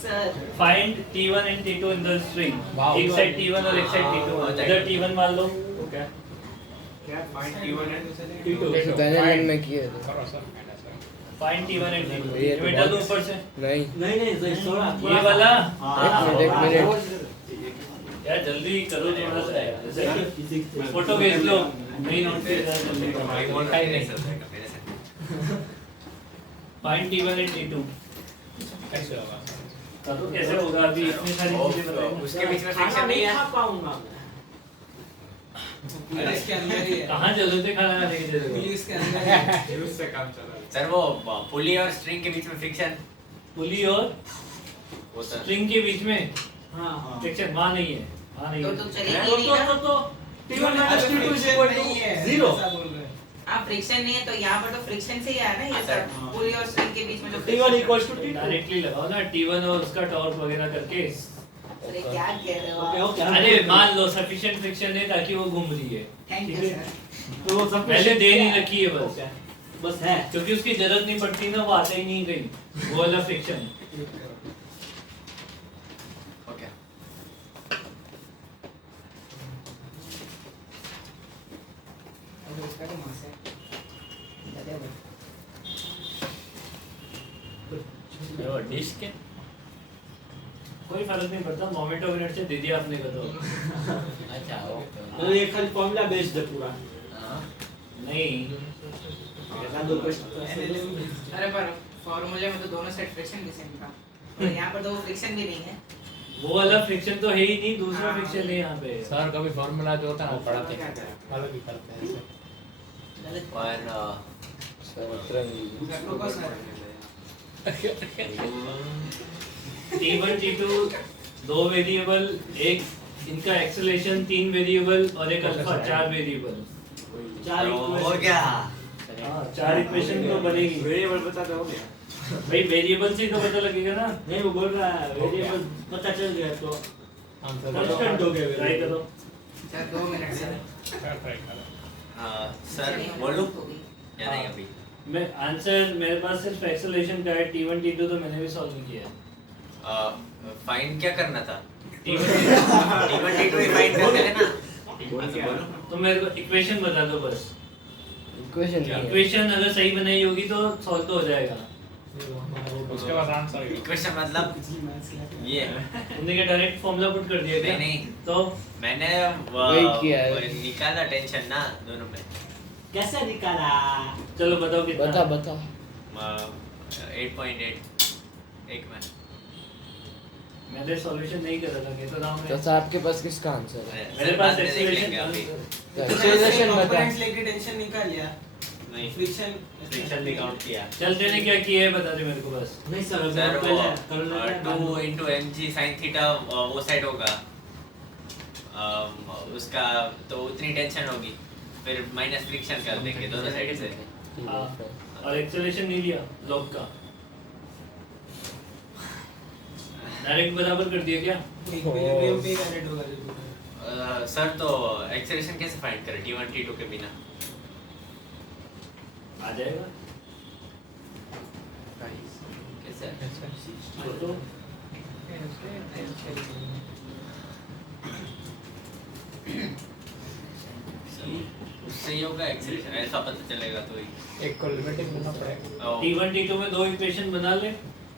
sir find T1 and T2 in the string Wow. एक साइड T1 और एक साइड T2 हो जाएगा। इधर T1 मान लो ओके क्या फाइंड T1 एंड मैंने में किया था करो सर माइनस है। फाइंड T1 and T2 ये तो बेटा तो बहुत- ऊपर से नहीं नहीं थोड़ा ये वाला एक मिनट यार जल्दी करो थोड़ा सा यार जैसे फिजिक्स फोटो भेज लो नहीं नोट पे जल्दी फाइंड T1 and T2 कैसे होगा? करो कैसे होगा अभी इतनी सारी चीजें बताएंगे उसके बीच में खाना फ्रिक्शन नहीं नहीं है। खा पाऊंगा मैं. इसके अंदर ही है कहाँ जरूरत है खाना खाने की जरूरत इसके अंदर ही है उससे काम चला सर वो पुली और स्ट्रिंग के बीच में फ्रिक्शन पुली और वो सर स्ट्रिंग के बीच में हाँ फ्रिक्शन वहाँ नहीं है वहाँ नहीं तो है तुम चलेगी नहीं ना तो T1 minus T2 is equal to 0. ऐसा बोल रहे हैं हाँ फ्रिक्शन नहीं है तो यहाँ पर तो फ्रिक्शन से ही आया ना ये अच्छा। सब पुली और स्ट्रिंग के बीच में जो T1 friction- equals to T2. Directly लगाओ ना T1 और उसका टॉर्क वगैरह करके अरे क्या कह रहे हो ओके आप? ओके अरे मान लो सफिशिएंट फ्रिक्शन है ताकि वो घूम रही है थैंक ठीक यू है सर तो वो सब पहले दे नहीं रखी है बस ओके बस है. क्योंकि उसकी जरूरत नहीं पड़ती ना वो आता ही नहीं कहीं वो वाला फ्रिक्शन ओके अब इसका तो मास है डिश के कोई फर्क नहीं पड़ता मोमेंट ऑफ इनर्शिया दे दिया आपने को तो अच्छा तो ये खाली फॉर्मूला बेस्ड है पूरा. नहीं ऐसा दो क्वेश्चन. अरे पर फॉर्मूले में तो दोनों साइड फ्रिक्शन भी सेम था और यहाँ पर तो वो फ्रिक्शन भी नहीं है वो वाला फ्रिक्शन तो है ही नहीं दूसरा फ्रिक्शन है यहाँ पे सर कभी फॉर्मूला जो होता है ना वो पढ़ाते हैं अलग ही करते हैं ऐसे। गलत और रुको सर T1 T2 दो वेरिएबल एक इनका एक्सेलरेशन 3 वेरिएबल और एक अल्फा 4 वेरिएबल 4 हो इक्वेशन. गया हाँ 4 इक्वेशन तो बनेगी वेरिएबल बता दो हो गया भाई वेरिएबल से ही तो पता लगेगा ना नहीं वो बोल रहा है वेरिएबल पता चल गया तो आंसर कांस्टेंट हो गया ट्राई करो सर 2 मिनट सर ट्राई करो। सर बोलूं या नहीं अभी मैं आंसर मेरे पास सिर्फ एक्सेलरेशन का है T1 T2 तो मैंने भी सॉल्व नहीं किया है फाइंड क्या करना था? T1 T1 T2 ही फाइंड करते हैं ना? तो मेरे को इक्वेशन बता दो बस इक्वेशन नहीं है इक्वेशन अगर सही बनाई होगी तो सॉल्व तो हो जाएगा उसके बाद आंसर इक्वेशन मतलब ये तुमने क्या डायरेक्ट फॉर्मूला पुट कर दिया क्या नहीं तो मैंने वही किया है। वो निकाला टेंशन ना दोनों में कैसे निकाला. चलो बताओ कितना बता बता 8.8 एक में मैंने सॉल्यूशन नहीं करा था कहता था मैं तो आपके पास किसका आंसर है मेरे पास बाद में देख लेंगे अभी। एक्सेलरेशन बता कंपोनेंट्स लेके टेंशन निकाल लिया नहीं फ्रिक्शन फ्रिक्शन भी काउंट किया चल तेने क्या किया है बता दे मेरे को बस नहीं सर सर पहले वो कर लेते हैं 2 into mg sin थीटा वो साइड होगा उसका तो उतनी टेंशन होगी फिर माइनस फ्रिक्शन कर देंगे दोनों साइड से हाँ, और एक्सेलरेशन नहीं लिया लॉग का डायरेक्ट बराबर कर दिया क्या इक्विलिब्रियम पे कनेक्ट होगा जो सर तो एक्सेलरेशन कैसे फाइंड करें T1 T2 के बिना आ जाएगा कैसे तो उससे ही होगा एक्सेलरेशन ऐसा पता चलेगा तो ही एक को लिमिटिंग करना पड़ेगा। T1 T2 में दो इक्वेशन बना ले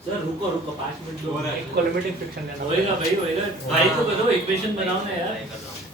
सर रुको 5 मिनट दो. एक को लिमिटिंग फ्रिक्शन लेना होएगा भाई होएगा भाई को बताओ इक्वेशन बनाओ ना यार ट्राई कर रहा हूँ।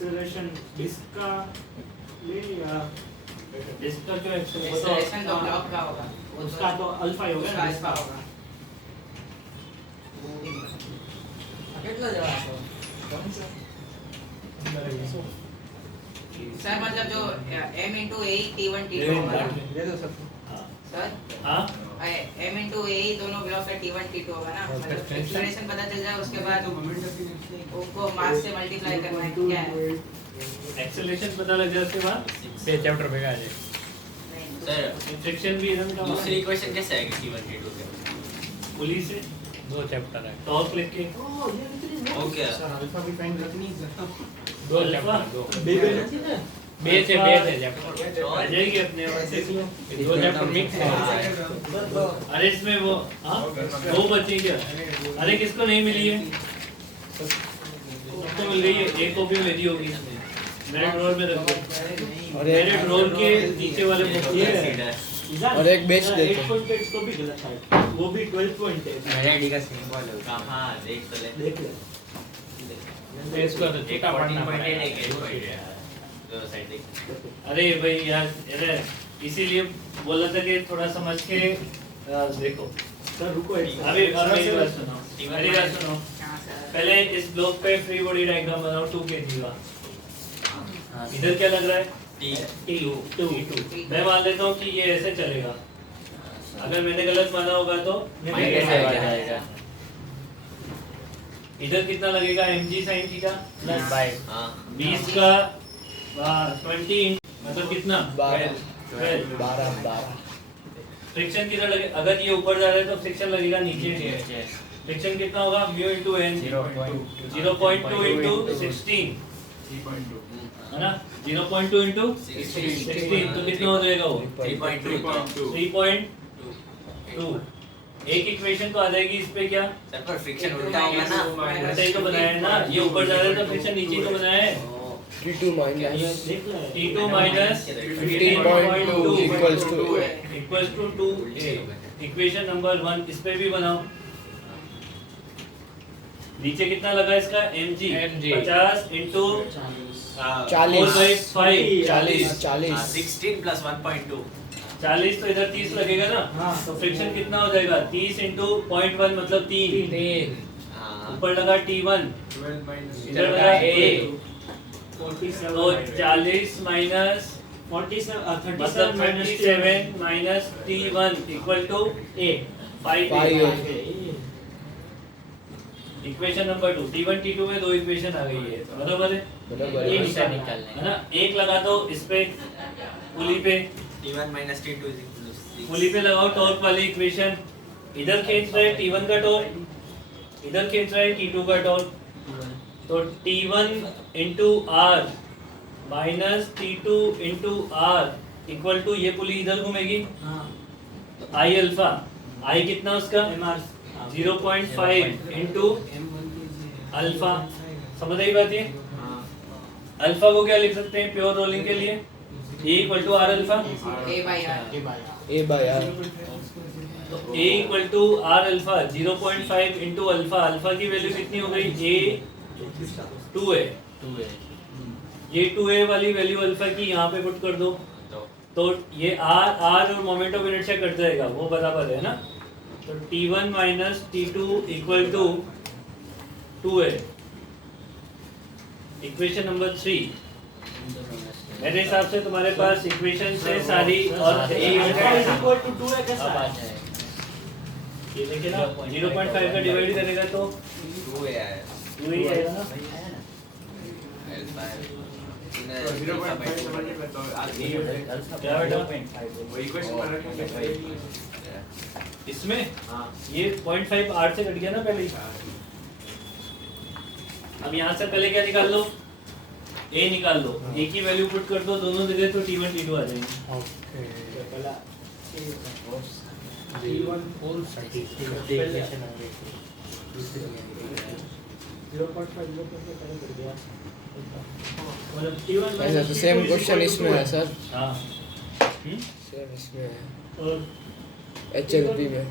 एक्सेलरेशन डिस्क का ले लिया, इसका जो एक्सेलरेशन तो ब्लॉक का होगा, उसका तो अल्फा ही होगा उसका ना, अल्फा होगा। કેટલો જવાબ હતો? सर मतलब जो m into a t1 t2 होगा ना सर, हाँ m into a दोनों ब्लॉक का t1 t2 होगा ना, मतलब एक्सेलरेशन पता चल जाए, उसके बाद उनको मास से मल्टीप्लाई करना है, क्या है? एक्सेलरेशन पता लग जाए उसके बाद से चैप्टर भेगा आ जाए सर फ्रिक्शन भी इधर का दूसरी इक्वेशन कैसे आएगी t1 t2 के? पुलिस से दो चैप्टर है टॉप लिख के ओके दो अल्फा बेबे नहीं ना, बे से चैप्टर आ जाएगी अपने आप देख लो दो चैप्टर मिक्स है अरे इसमें वो हाँ दो बची क्या अरे किसको नहीं मिली है सबको मिल गई है एक कॉपी मेरी होगी इसमें मेरे ड्रॉर में रख दो मेरे ड्रॉर के नीचे वाले बुक ये ये है। ईजान, और एक बेच देते। 8 पॉइंट पे इसको भी गलत था, वो भी 12 पॉइंट है, रेडी का सिंबल है कहां देख तो ले देख ले। इसको तो एक छोटा पढ़ना 14.8 पड़ेगा एक 8.8 दो साइड देख अरे भाई यार अरे इसीलिए बोला था कि थोड़ा समझ के देखो सर रुको एक अभी मेरी बात सुनो मेरी बात सुनो हाँ सर, पहले इस ब्लॉक पे फ्री बॉडी डायग्राम बनाओ 2 kg का इधर क्या लग रहा है T2 मैं मान लेता हूँ कि ये ऐसे चलेगा अगर मैंने गलत माना होगा तो माइनस है। आ जाएगा इधर कितना लगेगा mg sin थीटा प्लस हां 20 का 20 मतलब कितना 12 12 12 फ्रिक्शन कितना लगे अगर ये ऊपर जा रहा है तो फ्रिक्शन लगेगा नीचे फ्रिक्शन कितना होगा mu into n 0.2 into 16 है ना 0.2 into 16 तो कितना हो जाएगा वो 3.2 3.2 एक इक्वेशन तो आ जाएगी इस पे क्या सर पर फ्रिक्शन उल्टा होगा ना ऐसे ही तो बनाया है ना ये ऊपर जा रहा है तो फ्रिक्शन नीचे ही तो बनाया है T2 minus देख ले। T2 minus 15.2 equals to equals to 2a equation number 1 इस पे भी बनाओ नीचे कितना लगा इसका mg 50 into 40 4/5 40 16 plus 1.2 40 तो इधर 30 लगेगा ना हाँ, तो फ्रिक्शन कितना हो जाएगा 30 into 0.1 मतलब 3 हां ऊपर लगा t1 इधर लगा a तो 40 माइनस 47 मतलब 37 27 minus t1 equal to a 5 5a। Equation number 2 t1 t2 में दो इक्वेशन आ गई है बराबर है बराबर ये है। निकालना है ना एक लगा दो इस पे पुली पे t1 minus t2 is equal to 6 पुली पे लगाओ टॉर्क वाली इक्वेशन इधर खींच रहे t1 का टॉर्क इधर खींच रहे t2 का टॉर्क तो t1 into r minus t2 into r equal to ये पुली इधर घूमेगी हाँ i अल्फा i कितना उसका mr 0.5 into अल्फा समझ आई बात ये अल्फा को क्या लिख सकते हैं प्योर रोलिंग के लिए a equal to R alpha a by r A by R तो a equal to R alpha 0.5 into alpha alpha की वैल्यू कितनी हो गई a 2 है ये 2a वाली वैल्यू अल्फा की यहाँ पे पुट कर दो तो ये r और मोमेंट ऑफ इनर्शिया कट जाएगा वो बराबर है ना तो t1 minus t2 equal to 2a equation number 3 मेरे हिसाब से तुम्हारे पास इक्वेशन से सारी और a is equal to 2 है कैसा है? ये देखिए ना 0.5 का डिवाइड करेगा तो 2 है 2 ही आएगा ना अल्फा क्या बेटा इसमें ये 0.5 8 से कट गया ना पहले ही। अब यहाँ से पहले क्या निकाल लो a निकाल लो a की वैल्यू पुट कर दो दोनों जगह तो t1 t2 आ जाएंगे ओके पहला t1 फुल सर्टिफिकेशन आ गई 0.5 पहले कर दिया मतलब t1 ऐसा तो सेम क्वेश्चन इसमें है सर हाँ सेम इसमें है और HLP में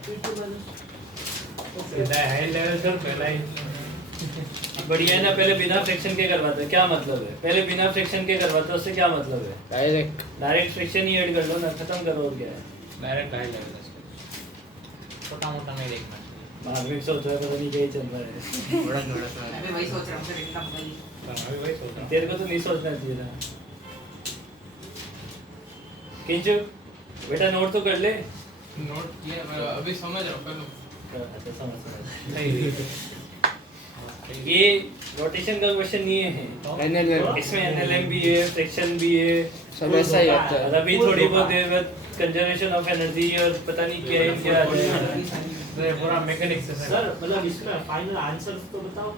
सीधा हाई लेवल सर पहला ही बढ़िया है ना, पहले बिना फ्रिक्शन के करवाते हैं, क्या मतलब है? पहले बिना फ्रिक्शन के करवाते हैं, उससे क्या मतलब है? डायरेक्ट फ्रिक्शन ही ऐड कर लो ना, खत्म करो, और क्या है? डायरेक्ट हाई लेवल छोटा मोटा नहीं देखना मार्केट सोच रहा है, पता नहीं क्या ही चल रहा है। थोड़ा थोड़ा सा मैं भी वही सोच रहा हूँ सर, एकदम वही। मैं भी वही सोच रहा हूँ तेरे को तो नहीं सोचना चाहिए था। किंचु बेटा नोट तो कर ले। नोट किया मैं अभी समझ रहा हूँ पहले। अच्छा समझ नहीं ये रोटेशन का क्वेश्चन नहीं है, NLM इसमें एनएलएम भी है, फ्रिक्शन भी है, सब ऐसा ही होता है। और अभी थोड़ी बहुत देर बाद कंजर्वेशन ऑफ एनर्जी और पता नहीं क्या है क्या आ जाएगा। तो ये पूरा मैकेनिक्स है सर मतलब इसका फाइनल आंसर तो बताओ।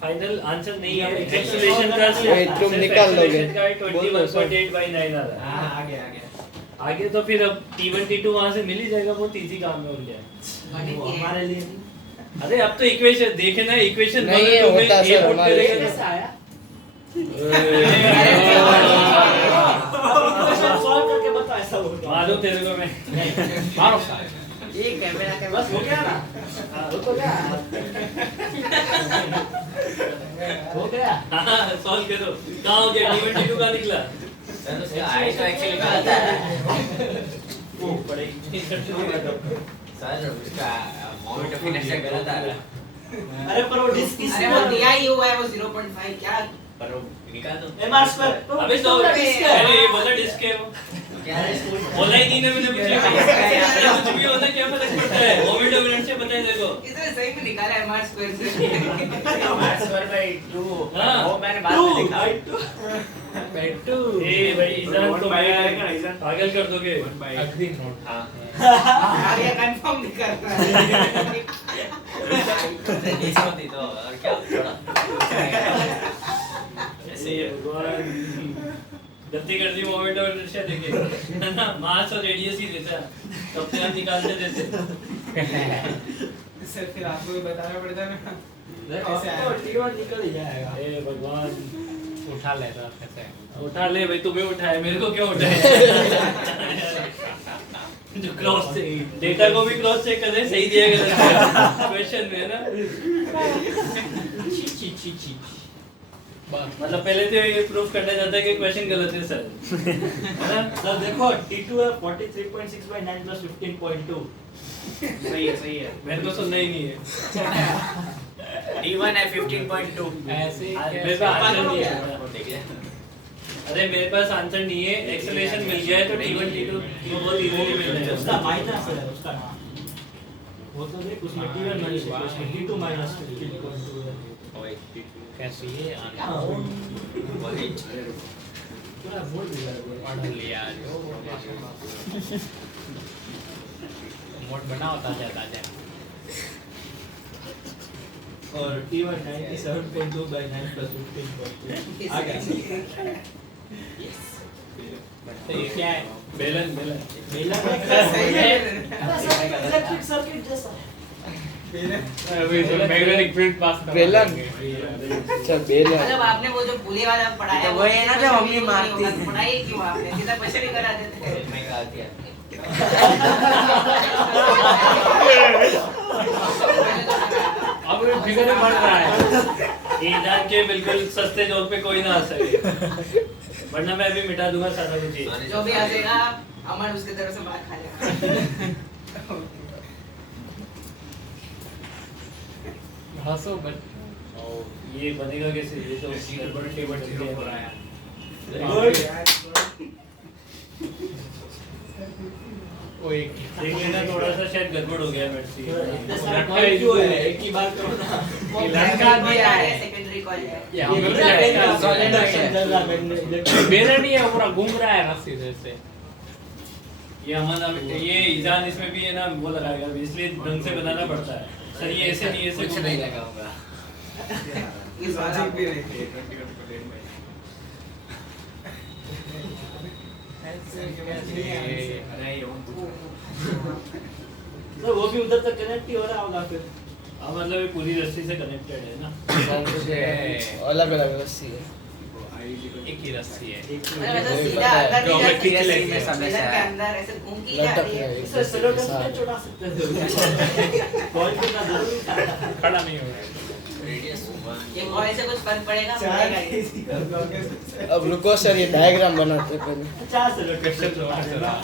फाइनल आंसर नहीं है, एक्सेलरेशन का वही तुम निकाल लोगे। 21.8/9 आ रहा है। हां आ गया आगे तो फिर अब T1 T2 वहां से मिल ही जाएगा, बहुत इजी काम है, और क्या है। वो हमारे लिए अरे अब तो इक्वेशन देखे ना, इक्वेशन नहीं है, होता सर हमारे लिए। कैसे आया? मालूम सॉल्व करके बता ऐसा होगा। तेरे को मैं। मारो ये कैमरा के बस हो गया ना? हो तो गया। हो गया। सॉल्व करो, कहाँ हो गया? T1 T2 कहाँ निकला? आई तो एक्चुअली गलत है वो पड़ेगी सर उसका मोमेंट ऑफ इनर्शिया गलत आ रहा है अरे पर वो डिस्क की अरे वो दिया ही हुआ है वो 0.5 क्या पर वो निकाल दो MR स्क्वायर अबे तो डिस्क है। अरे ये बोला डिस्क है वो, क्या है बोला ही नहीं ना मैंने, मुझे कुछ भी होता क्या फर्क पड़ता है? मोमेंट ऑफ इनर्शिया पता है देखो। इसने सही में निकाला है MR स्क्वायर से। -2 हाँ। वो मैंने बाद में देखा टू ए भाई इजान तो पागल कर दोगे। अग्री नोट हां आगे कंफर्म नहीं कर रहा है। ऐसे होती तो और क्या थोड़ा ऐसे ही है गलती कर दी, मोमेंट ऑफ इनर्शिया देखे है ना, मास और रेडियस ही देता, तो अपने आप निकालते देते। सर फिर आपको भी बताना पड़ता है ना ऐसे T1 निकल ही जाएगा। ए भगवान, उठा लेता कैसे उठा ले भाई, तुम्हें उठाए, मेरे को क्यों उठाए? जो क्रॉस डेटा को भी क्रॉस चेक कर रहे, सही दिया गलत क्वेश्चन में है ना। ची मतलब पहले तो ये प्रूफ करना चाहता है कि क्वेश्चन गलत है सर, है ना? सर देखो T2 है 43.6/9 + 15.2। सही है मेरे को सुनना ही नहीं है। D1 है 15.2 ऐसे मेरे पास आंसर नहीं है। देखिए अरे मेरे पास आंसर नहीं है, एक्सेलरेशन मिल जाए तो T1 T2 तो बहुत इजीली मिल उसका जाएगा। माइनस है उसका। वो तो देख उसमें T1 माइनस है, उसमें T2 माइनस 15.2 है। ओए कैसे ये आना वही पूरा बोल दिया है। पढ़ लिया जो मोड बनाओ ताजा ताजा और T1 97.2/9 + 15.2 आ गया। तो ये क्या है बेलन मेला इलेक्ट्रिक सर्किट जैसा है। अभी तो मैग्नेटिक फील्ड पास बेलन। अच्छा बेलन। मतलब आपने वो जो पुली वाला पढ़ाया तो वही है ना जो मम्मी मारती है। पढ़ाई क्यों आपने सीधा क्वेश्चन ही करा देते हैं। मैं गाती है अब ये फिगर में बढ़ रहा है ईजान के बिल्कुल सस्ते जोक पे कोई ना आ सके, वरना मैं अभी मिटा दूंगा सारा कुछ ही। जो भी आ जाएगा अमन उसके तरफ से मार खा लेगा। हंसो बट ये बनेगा कैसे? ये तो गड़बड़ टेबल जीरो हो रहा है वो एक देख लेना, थोड़ा सा शायद गड़बड़ हो गया मेरे से। इतने सारे कॉल क्यों है? एक ही बार करो ना। लड़का भी आया है। सेकेंडरी कॉल है। ये ये हम पूरा इंडक्शन चल रहा है इलेक्ट्रिक। बेलन नहीं है पूरा घूम रहा है रस्सी जैसे ये अमन ये ईजान इसमें भी है ना, वो लगाएगा, इसलिए ढंग से बनाना पड़ता है सर। ये ऐसे नहीं, ऐसे कुछ नहीं लगाऊंगा इस बार लॉजिक भी नहीं तो वो भी उधर तक कनेक्ट ही हो रहा होगा फिर। हाँ मतलब ये पूरी रस्सी से कनेक्टेड है ना। अलग अलग रस्सी है। एक ही रस्सी है मतलब ऐसा सीधा अंदर नहीं जो मैं जाती है, खींच लेंगे पिलर समय से के अंदर ऐसे घूम के ही लटक जाती है। रहे इससे सेलोटेप से चुरा सकते थे। कॉल करना जरूरी था। खड़ा नहीं हो रहा है रेडियस ये कॉइल से कुछ फर्क पड़ेगा मुड़ेगा ये। अब रुको सर, ये डायग्राम बनाते हैं पहले। 50 लोकेशन क्यों हंस रहा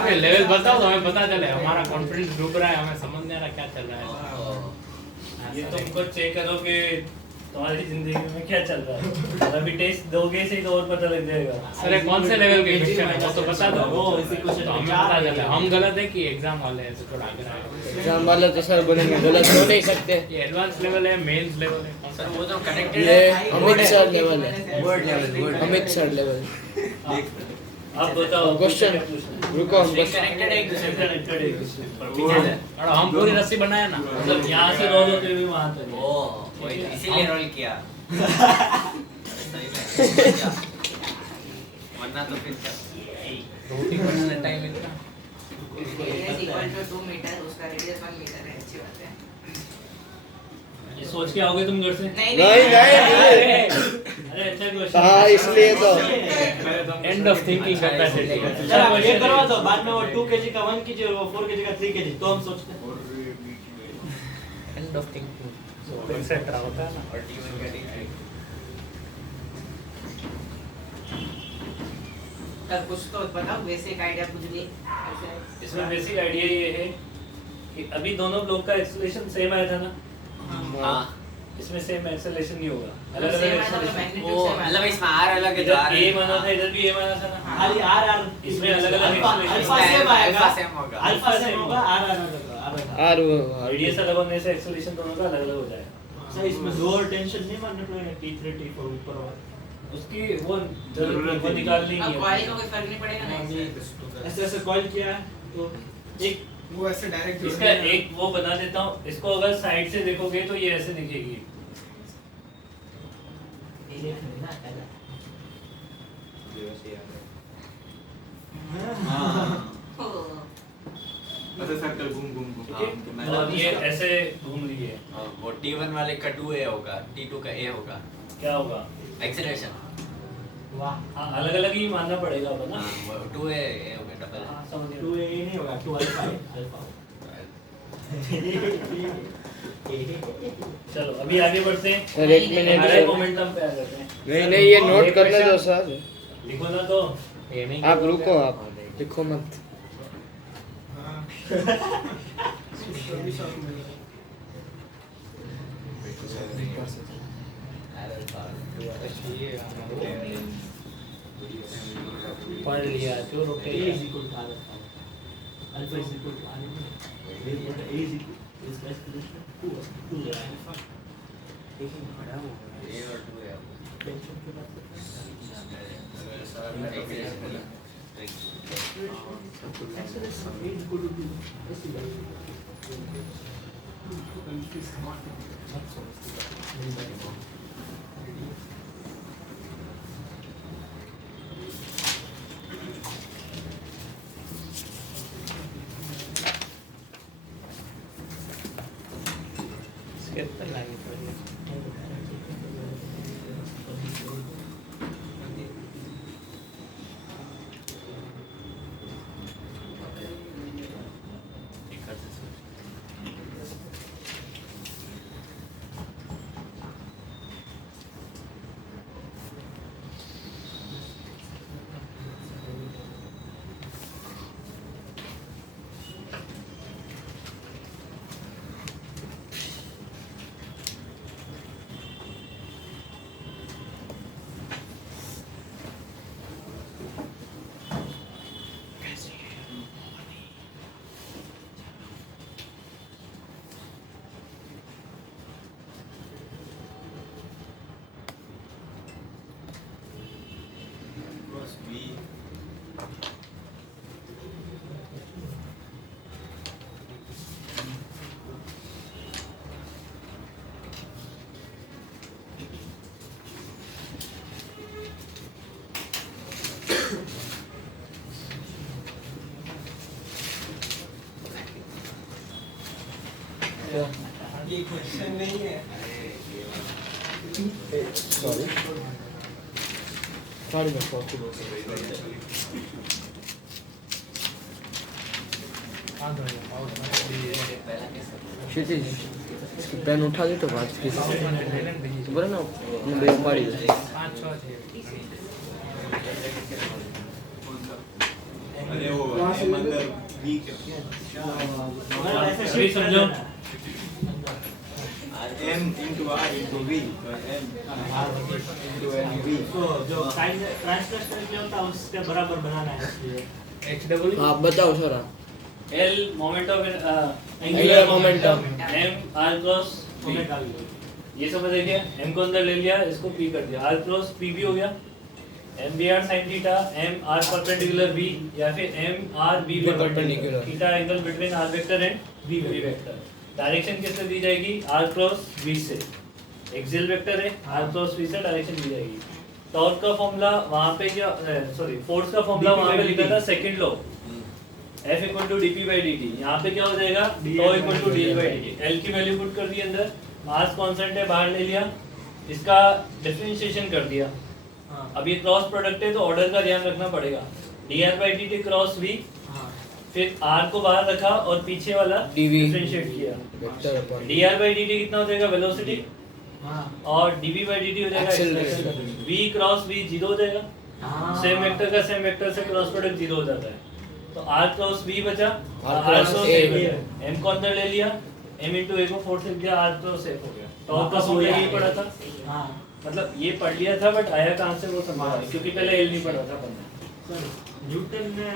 है? लेवल बताओ तो हमें पता चले, हमारा कॉन्फिडेंस डूब रहा है, हमें समझ नहीं आ रहा क्या चल रहा है। ये तुमको चेक करो कि तुम्हारी जिंदगी में क्या चल रहा है। अभी टेस्ट दोगे से ही तो और पता लग जाएगा। अरे कौन से लेवल के क्वेश्चन है वो तो बता दो। वो इसी क्वेश्चन तो हमें पता चला हम गलत है कि एग्जाम वाले हैं तो थोड़ा आगे रहे। एग्जाम वाले तो सर बोलेंगे गलत हो नहीं सकते। ये एडवांस लेवल है, मेंस लेवल है, कौन सा? सर वो तो कनेक्टेड ये है। अमित सर लेवल है, word level Amit sir level. अब बताओ क्वेश्चन रुको, हम बस कनेक्टेड है एक दूसरे से। कनेक्टेड है और हम पूरी रस्सी बनाया ना। मतलब यहाँ से रोल होते हुए वहाँ तक। ओ वही इसीलिए रोल किया। सही में वरना तो फिर क्या। रोटी बनाने टाइम इतना। रेडियस इक्वल टू 2 मीटर, उसका रेडियस 1 मीटर है। अच्छी बात है। ये सोच के आओगे तुम घर से? नहीं नहीं नहीं अरे अच्छा क्वेश्चन। हाँ इसलिए तो एंड ऑफ थिंकिंग कैपेसिटी। चलो ये करवा दो, बाद में वो 2 kg का 1 kg और वो 4 kg का 3 kg तो हम सोचते हैं। एंड ऑफ थिंकिंग एक्सेट्रा होता है ना। और T1 का D3 सर कुछ तो बताओ, बेसिक आइडिया कुछ भी ऐसे। इसमें बेसिक आइडिया ये है कि अभी दोनों ब्लॉक का एक्सेलरेशन सेम आया था ना। हाँ इसमें सेम एक्सेलरेशन नहीं होगा, अलग अलग सेम है तो एक्सेलरेशन। मैग्नीट्यूड वो सेम है। मतलब इसमें R अलग है तो इधर R ए माना था, इधर भी ए माना था ना। खाली आर आर इसमें अलग-अलग अल्फा एक्सप्रेशन सेम आएगा, अल्फा सेम होगा। अल्फा सेम होगा, आर आर और वो रेडियस अलग होने से एक्सेलरेशन दोनों का अलग अलग हो जाएगा। सर इसमें लोअर टेंशन नहीं मानना पड़ेगा, T3 T4 ऊपर वाला उसकी वो जरूरत वो निकालनी अब नहीं कॉइल है। का कोई फर्क नहीं पड़ेगा ना इससे। ऐसे ऐसे कॉइल किया है तो एक वो ऐसे डायरेक्ट इसका एक वो बना देता हूँ, इसको अगर साइड से देखोगे तो ये ऐसे दिखेगी। ऐसे सर्कल घूम घूम घूम। ठीक है, और ये ऐसे घूम रही है। वो T1 वाले का 2A होगा, T2 का A होगा। क्या होगा? एक्सेलरेशन वाह, हाँ अलग अलग ही मानना पड़ेगा अब ना। 2A A होगा डबल। हाँ समझ 2 गया। A नहीं होगा, 2 अल्फा है, अल्फा चलो अभी आगे बढ़ते हैं। सर एक मिनट अरे सर। मोमेंटम पे आ जाते हैं। नहीं नहीं ये नोट करने दो सर, लिखो ना तो। ये नहीं आप रुको, आप लिखो मत। पढ़ लिया जो A रोके is equal to R alpha. Alpha is equal to R alpha. Therefore, the A is equal is exponential 2 alpha. A और 2A होगा। टेंशन के बाद acceleration A is equal to 2. ऐसी बात स्केप कर लागे पहले। ये क्वेश्चन नहीं है। सॉरी सॉरी मैं कॉपी વાંધો નહીં માઉસ क्षितिज इसकी पेन उठा दे तो बात की बराबर ना मैं बे उपाड़ी दे 5-6 છે अरे वो अंदर बी अभी समझो M into R into V M into N V तो जो ट्रांसलेशन क्या होता है उसके बराबर बनाना है इसलिए HW हाँ बताओ सर आप L moment of angular momentum M R cross omega ये समझ देखिए M को अंदर ले लिया इसको P कर दिया R क्रॉस P भी हो गया M B R sin theta M R perpendicular V या फिर M R B perpendicular. Theta angle between R vector and V vector direction किससे दी जाएगी R क्रॉस V से एक्सियल वेक्टर है R क्रॉस V से डायरेक्शन दी जाएगी torque का formula वहां पे क्या सॉरी फोर्स का फॉर्मूला वहां पे लिखा था second law F equal to dp by dt यहाँ पे क्या हो जाएगा tau equal to dl by dt L की वैल्यू पुट कर दी अंदर मास कांस्टेंट है बाहर ले लिया इसका डिफरेंशिएशन कर दिया अब ये क्रॉस प्रोडक्ट है तो ऑर्डर का ध्यान रखना पड़ेगा dr by dt cross v फिर r को बाहर रखा और पीछे वाला dv डिफरेंशिएट किया vector upon dr by dt कितना हो जाएगा वेलोसिटी हाँ और dv by dt हो जाएगा Acceleration. acceleration v cross v 0 हो जाएगा सेम वेक्टर का सेम वेक्टर से क्रॉस प्रोडक्ट 0 हो जाता है तो r क्रॉस v बचा R cross A बचा m को अंदर ले लिया m into a को फोर्स लिख दिया r क्रॉस a हो गया तो का फॉर्मूला यही पढ़ा था हाँ मतलब ये पढ़ लिया था बट आया कहां से वो समझा क्योंकि पहले l नहीं पढ़ा था पढ़ना सर न्यूटन ने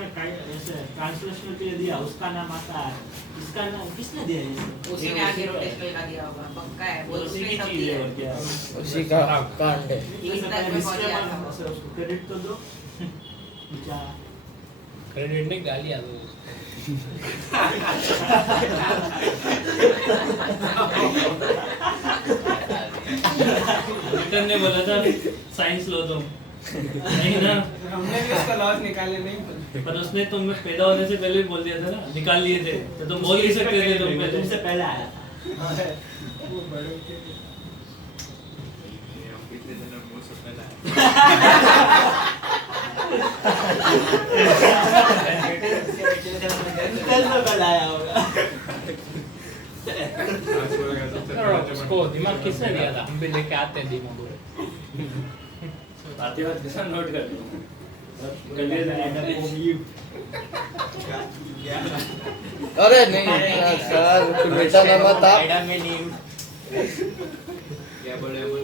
ऐसे ट्रांसलेशनल के लिए दिया उसका नाम आता है इसका नाम किसने दिया है उसी ने आगे रोटेशनल का दिया होगा पक्का है वो उसी उसने की सब चीज दिया है और क्या उसी का कांड है इस तक में पहुंच गया था वो। ऐसे उसको क्रेडिट तो दो बेचारा ક્રેડિટ નહીં ગાલી આ દો न्यूटन ने बोला था साइंस लो तुम नहीं ना हमने भी उसका लॉस निकाले नहीं पर उसने तुम पैदा होने से पहले भी बोल दिया था ना निकाल लिए थे तो तुम बोल नहीं सकते थे तुम पहले तुमसे पहले आया था वो बड़े के हम कितने जन्म मुझ से पहले कल तो पहले आया होगा उसको दिमाग किसने दिया था हम भी लेके आते हैं दिमाग आते बात किसान नोट कर लो कर लिया अरे नहीं सर कुछ बेटा ना बता क्या बोले बोल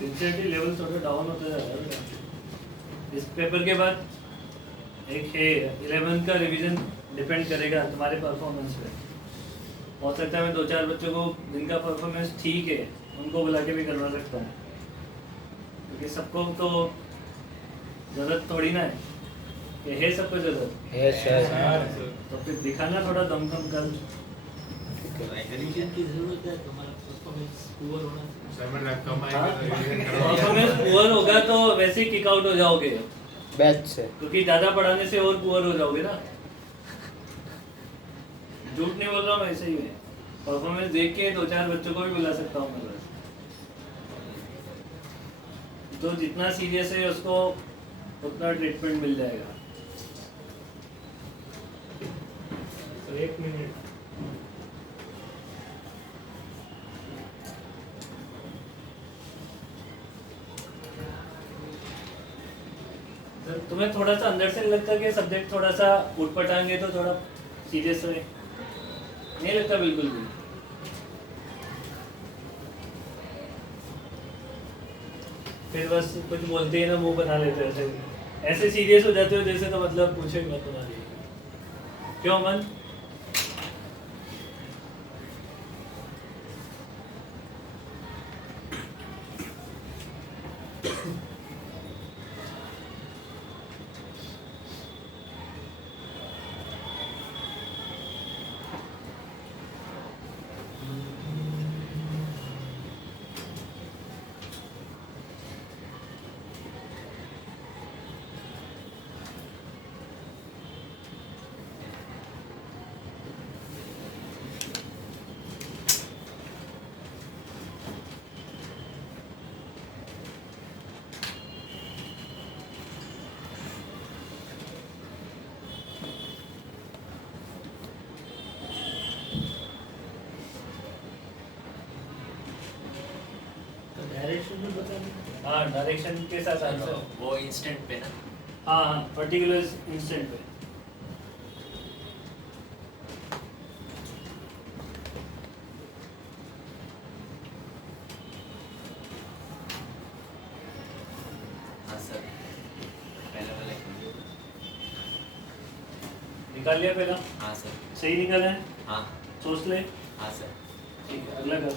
सिंसियरिटी लेवल थोड़ा डाउन होता जा रहा है इस पेपर के बाद एक है 11 का रिवीजन डिपेंड करेगा तुम्हारे परफॉर्मेंस पे हो सकता है मैं 2-4 बच्चों को जिनका परफॉर्मेंस ठीक है उनको बुला के भी करवा सकता हूँ क्योंकि सबको तो जरूरत थोड़ी ना है कि है सबको जरूरत है सर तो फिर दिखाना थोड़ा दम कल रिवीजन की जरूरत है तुम्हारा परफॉर्मेंस पुअर होना परफॉर्मेंस पुअर होगा तो वैसे ही किक आउट हो जाओगे बैच से क्योंकि ज्यादा पढ़ाने से और पुअर हो जाओगे ना झूठ नहीं बोल रहा हूँ ऐसे ही है परफॉर्मेंस देख के 2-4 बच्चों को भी बुला सकता हूँ मैं बस तो जितना सीरियस है उसको उतना ट्रीटमेंट मिल जाएगा तो 1 मिनट तुम्हें थोड़ा सा अंदर से लगता है कि सब्जेक्ट थोड़ा सा उठपटांगे तो थोड़ा सीरियस है नहीं लगता बिल्कुल भी फिर बस कुछ बोलते ही ना मुंह बना लेते हैं ऐसे सीरियस हो जाते हो जैसे तो मतलब पूछे मत तुम्हारी क्यों मन डायरेक्शन में बताना। हाँ डायरेक्शन के साथ आंसर। वो इंस्टेंट पे ना। हाँ हाँ पर्टिकुलर इंस्टेंट पे। हाँ सर पहले वाले निकाल लिया पहला? हाँ सर। सही निकाला है? हाँ सोच ले। हाँ सर। ठीक है अगला कर।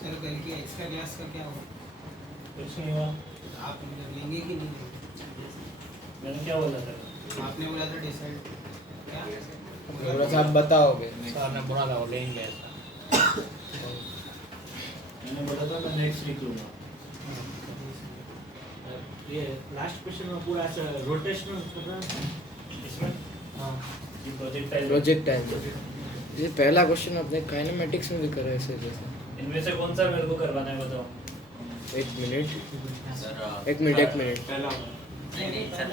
सर कल की एक्स्ट्रा क्लास का क्या हो? कुछ नहीं हुआ। आप लेंगे कि नहीं लेंगे? मैंने क्या बोला था? आपने बोला था डिसाइड क्या? थोड़ा सा आप बताओगे। सर ने बोला था वो लेंगे ऐसा। मैंने बोला था मैं नेक्स्ट वीक लूँगा। ये लास्ट क्वेश्चन में पूरा ऐसा रोटेशनल कर रहा है। इसमें हाँ ये प्रोजेक्ट टाइम। Project time. ये पहला क्वेश्चन अपने काइनेमेटिक्स में भी कर रहे ऐसे जैसे। इनमें से कौन सा मेरे को करवाना है बताओ? एक मिनट सर एक मिनट नहीं नहीं सर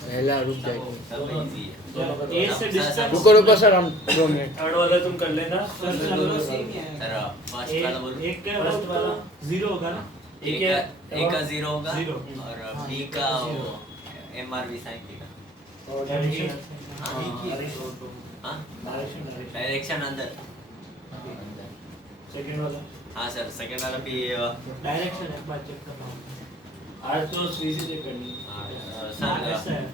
पहला रुक सब जाएगा। सब इजी है। दोनों का ए दोनों। से डिस्टेंस रुको सर हम 2 मिनट। थर्ड वाला तुम कर लेना। सर दोनों सेम ही है। सर फर्स्ट वाला बोलो। एक का First वाला। जीरो होगा ना। एक का 0 होगा Zero। और बी का वो एमआरवी साइन थीटा। और डायरेक्शन। हाँ हाँ डायरेक्शन। डायरेक्शन अंदर। सेकंड वाला। हाँ सर सेकंड वाला भी डायरेक्शन एक बार चेक करना होगा। आर तो वी से चेक करनी सर ऐसा है।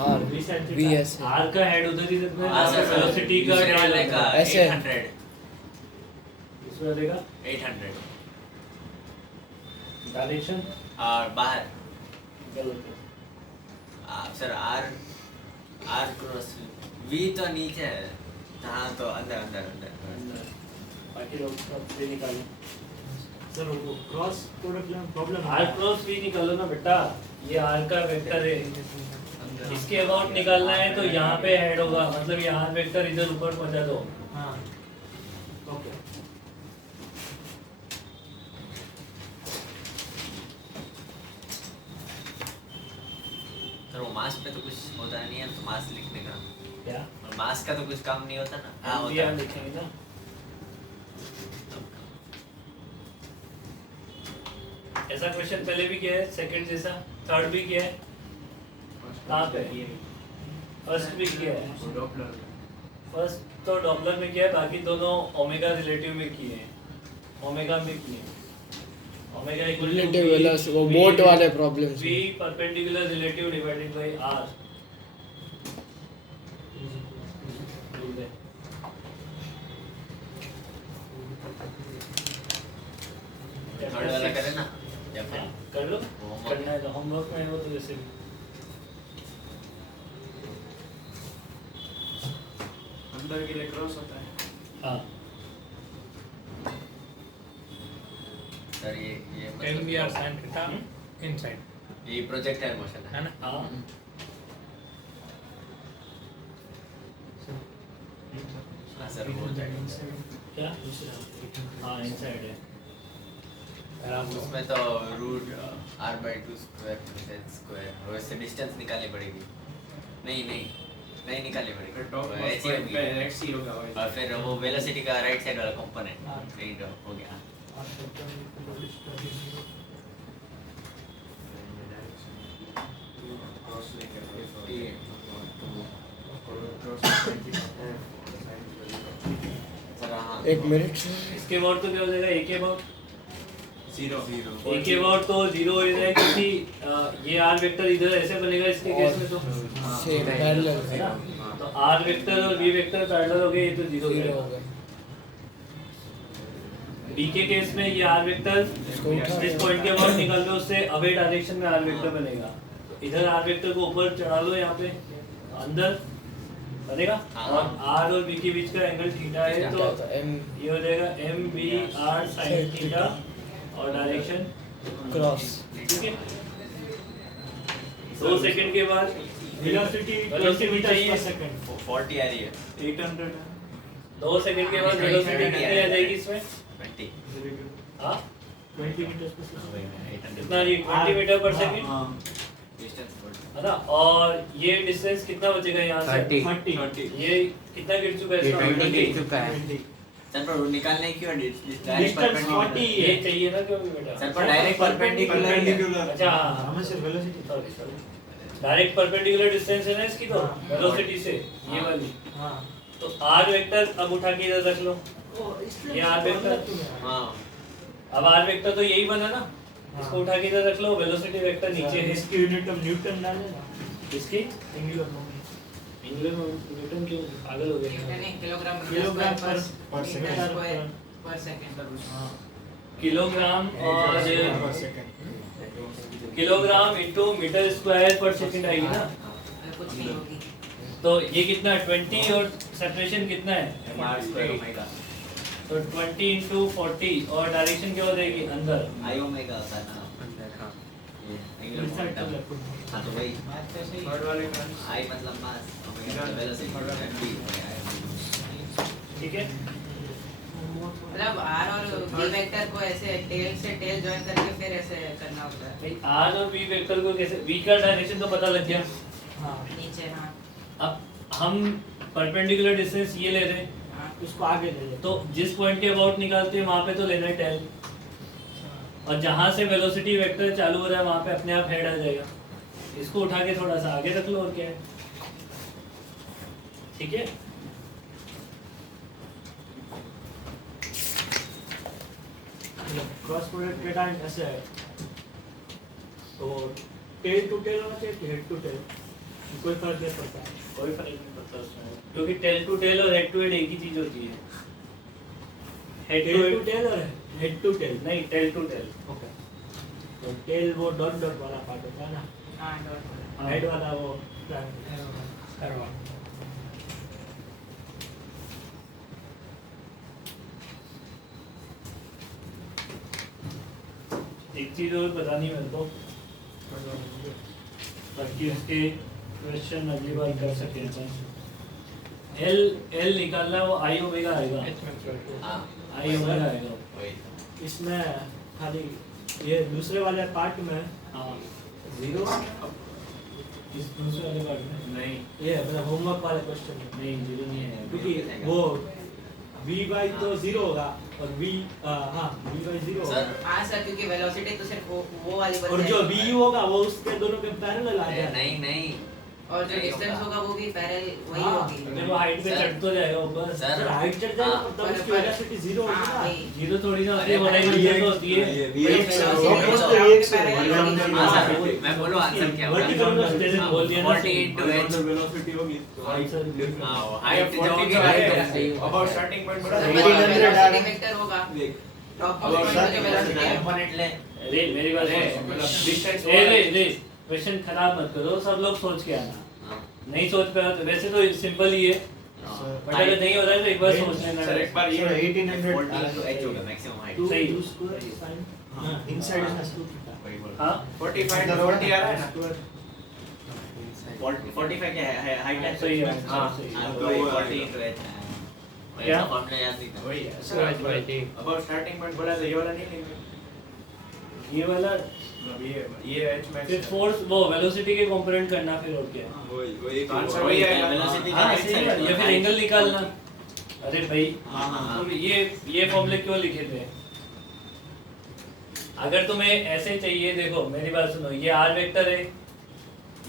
आर V वी एस है। आर का हेड उधर ही रखना है। हाँ सर वेलोसिटी का दूसरे वाले का ऐसे। 800 इस वाले का 800 डायरेक्शन और बाहर गलत है। सर आर क्रॉस वी तो नीचे है। हाँ तो अंदर अंदर अंदर बाकी लोग सब से निकालो। सर वो क्रॉस प्रोडक्ट में प्रॉब्लम आर क्रॉस वी निकालो ना बेटा। ये आर का वेक्टर है। इसके अबाउट निकालना है तो यहाँ पे हेड होगा, मतलब यहाँ वेक्टर इधर ऊपर पहुँचा दो। हाँ ओके। सर वो मास पे तो कुछ होता नहीं है तो मास लिखने का क्या? और मास का तो कुछ काम नहीं होता ना। हाँ हम भी होता यहाँ है। लिखेंगे ना। ऐसा क्वेश्चन पहले भी किया है, सेकंड जैसा, थर्ड भी किया है। कहाँ पे? फर्स्ट भी किया है। फर्स्ट तो डॉपलर में किया है, बाकी दोनों ओमेगा रिलेटिव में किए हैं। ओमेगा में किए हैं। ओमेगा इक्वल टू रिलेटिव वाला वो बोट वाले problems. v perpendicular relative divided by r। Third वाला करें ना या फिर कर लो। वो homework करना है तो होमवर्क में है वो तो जैसे भी। अंदर के लिए क्रॉस होता है। हाँ सर ये Can be our sin theta inside. ये प्रोजेक्टाइल मोशन है है ना? हाँ हाँ सर वो क्या? हाँ इनसाइड है। उसमें तो root r/2 square plus h square वैसे डिस्टेंस निकालनी पड़ेगी। नहीं नहीं नहीं निकालनी फिर पड़ेगी। टॉप तो h ही होगी। पे x ही होगा भाई। और फिर वो वेलोसिटी का राइट साइड वाला कंपोनेंट यही तो हो गया। क्रॉस लेकर 50 क्रॉस हाँ। एक मिनट इसके अबाउट तो क्या हो जाएगा, ए के अबाउट Zero. ए के अबाउट तो 0 हो जाएगा, क्योंकि ये आर वेक्टर इधर ऐसे बनेगा इसके केस में तो से पैरेलल है ना, तो आर वेक्टर और बी वेक्टर पैरेलल हो गए, ये तो 0 हो हो गया। गया। बी के केस में ये आर वेक्टर जिस पॉइंट के अबाउट निकाल लो उससे अवे डायरेक्शन में आर वेक्टर बनेगा, तो इधर आर वेक्टर को ऊपर चढ़ा लो, यहाँ पे अंदर बनेगा, और आर और बी के बीच का एंगल थीटा है, तो एम ये हो जाएगा M B R sine theta और डायरेक्शन क्रॉस। ठीक है। 2 सेकंड के बाद वेलोसिटी 20 मीटर पर सेकंड 40 आ रही है 800. 2 सेकंड के बाद वेलोसिटी कितनी आ जाएगी इसमें? 20 हाँ 20 मीटर पर सेकंड। 800 कितना, ये 20 मीटर पर सेकंड डिस्टेंस है ना, और ये डिस्टेंस कितना बचेगा यहाँ से? 30. ये कितना गिर चुका है इसका? 20 गिर चुका है। सर पर निकालने क्यों डायरेक्ट Distance 40 ये चाहिए ना क्यों बेटा? सर पर डायरेक्ट परपेंडिकुलर अच्छा हाँ, हमें सिर्फ वेलोसिटी डायरेक्ट परपेंडिकुलर डिस्टेंस है ना इसकी, तो हाँ। वेलोसिटी से ये वाली, हां तो आर वेक्टर अब उठा के इधर रख लो, ये आर वेक्टर, हाँ अब आर वेक्टर तो यही बना ना, इसको उठा के इधर रख लो, वेलोसिटी वेक्टर नीचे है, इसकी यूनिट ऑफ न्यूटन डालें ना, इसकी एंगुलर मोमेंट इंग्लिश में न्यूटन क्यों पागल हो गए? Kilogram kilogram per per second second. Per second. हां किलोग्राम और Per second. Kilogram into metre square per second आएगी ना, कुछ नहीं होगी। तो ये कितना है 20 और सेपरेशन कितना है, r स्क्वायर ओमेगा तो 20 into 40 और डायरेक्शन क्या हो जाएगी अंदर, i ओमेगा होता है ना अंदर हाँ। ये एंगुलर मोमेंटम हाँ तो वही Third वाले में. i मतलब मास ओमेगा वेलोसिटी ठीक है। मतलब आर और बी वेक्टर को ऐसे टेल से टेल जॉइन करके फिर ऐसे करना होता है भाई आर और बी वेक्टर को कैसे, बी का डायरेक्शन तो पता लग गया, हां नीचे। हाँ अब हम परपेंडिकुलर डिस्टेंस ये ले रहे हैं, हाँ उसको आगे ले जाओ तो जिस पॉइंट के अबाउट निकालते हैं वहां पे तो लेना है टेल, और जहां से वेलोसिटी वेक्टर चालू हो रहा है वहां पे अपने आप हेड आ जाएगा, इसको उठा के थोड़ा सा आगे रख लो और क्या है, ठीक है। क्रॉस प्रोडक्ट के टाइम ऐसे है तो टेल टू टेल होना चाहिए कि हेड टू टेल, कोई फर्क नहीं पड़ता है। कोई फर्क नहीं पड़ता उसमें, क्योंकि टेल टू टेल और हेड टू हेड एक ही चीज होती है, head tail to to tail और हेड टू टेल नहीं, टेल टू टेल। ओके तो टेल वो डॉट डॉट वाला पार्ट होता है ना, हाँ डॉट वाला। हेड वाला वो ट्रायंगल। एक चीज और बतानी मेरे को, ताकि उसके क्वेश्चन अगली बार कर सके अपन। एल एल निकालना, वो आई ओमेगा आएगा, हाँ आई ओमेगा आएगा। वही इसमें खाली ये दूसरे वाले पार्ट में हाँ, जीरो, इस दूसरे वाले पार्ट में नहीं, ये मतलब होमवर्क वाले क्वेश्चन में, नहीं जीरो नहीं है, क्योंकि वो v बाई तो जीरो होगा और v हाँ v बाई जीरो होगा सर हाँ सर, क्योंकि वेलोसिटी तो सिर्फ वो वाली बन और जो जाएगी। v होगा वो उसके दोनों के पैरेलल आ अरे जाएगा। नहीं नहीं और जो नहीं डिस्टेंस होगा। होगा वो भी पैरेलल वही हाँ। होगी। देखो हाइट पे सर। चढ़ तो जाएगा ऊपर, सर सर हाइट चढ़ जाएगा हाँ, तब उसकी पर- वेलोसिटी जीरो होगी हाँ ना। वही। जीरो थोड़ी ना होती है, अरे वन भाई, बाई तो होती है। हाँ सर मैं बोलूँ आंसर क्या होगा Vertical velocity जैसे बोल दिया ना, 40 into h वेलोसिटी होगी. हाँ हाइट जो होगी About starting point बड़ा तो है. वेलोसिटी वेक्टर होगा। देख. टॉप अब मोस्ट पॉइंट जो वेलोसिटी है। कंपोनेंट ले अरे मेरी बात Distance सुन, रे क्वेश्चन खराब मत करो, सब लोग सोच के आना, हाँ नहीं सोच पाए तो वैसे तो सिंपल ही है, बट अगर नहीं हो रहा है तो एक बार सोच लेना। सर एक बार ये 40 into h होगा मैक्सिमम हाइट टू सही। टू स्क्वायर sin हाँ इनसाइड इज टू थीटा वही बोल हाँ 45 to 40 आ रहा है ना. 45 क्या है हाइट है सही है, हाँ सही है। हाँ, तो वही 40 into h क्या? फॉर्मूला याद नहीं था वही है. About starting point बड़ा है, ये वाला नहीं लेंगे. ये वाला अब ये h max. फिर फोर्स वो वेलोसिटी के कंपोनेंट करना, फिर और क्या है? वही तो आंसर वही आएगा. वेलोसिटी हाँ सही है, या फिर एंगल निकालना। अरे भाई हाँ, हाँ। तो ये फॉर्मूले क्यों लिखे थे? अगर तुम्हें ऐसे चाहिए, देखो मेरी बात सुनो, ये आर वेक्टर है,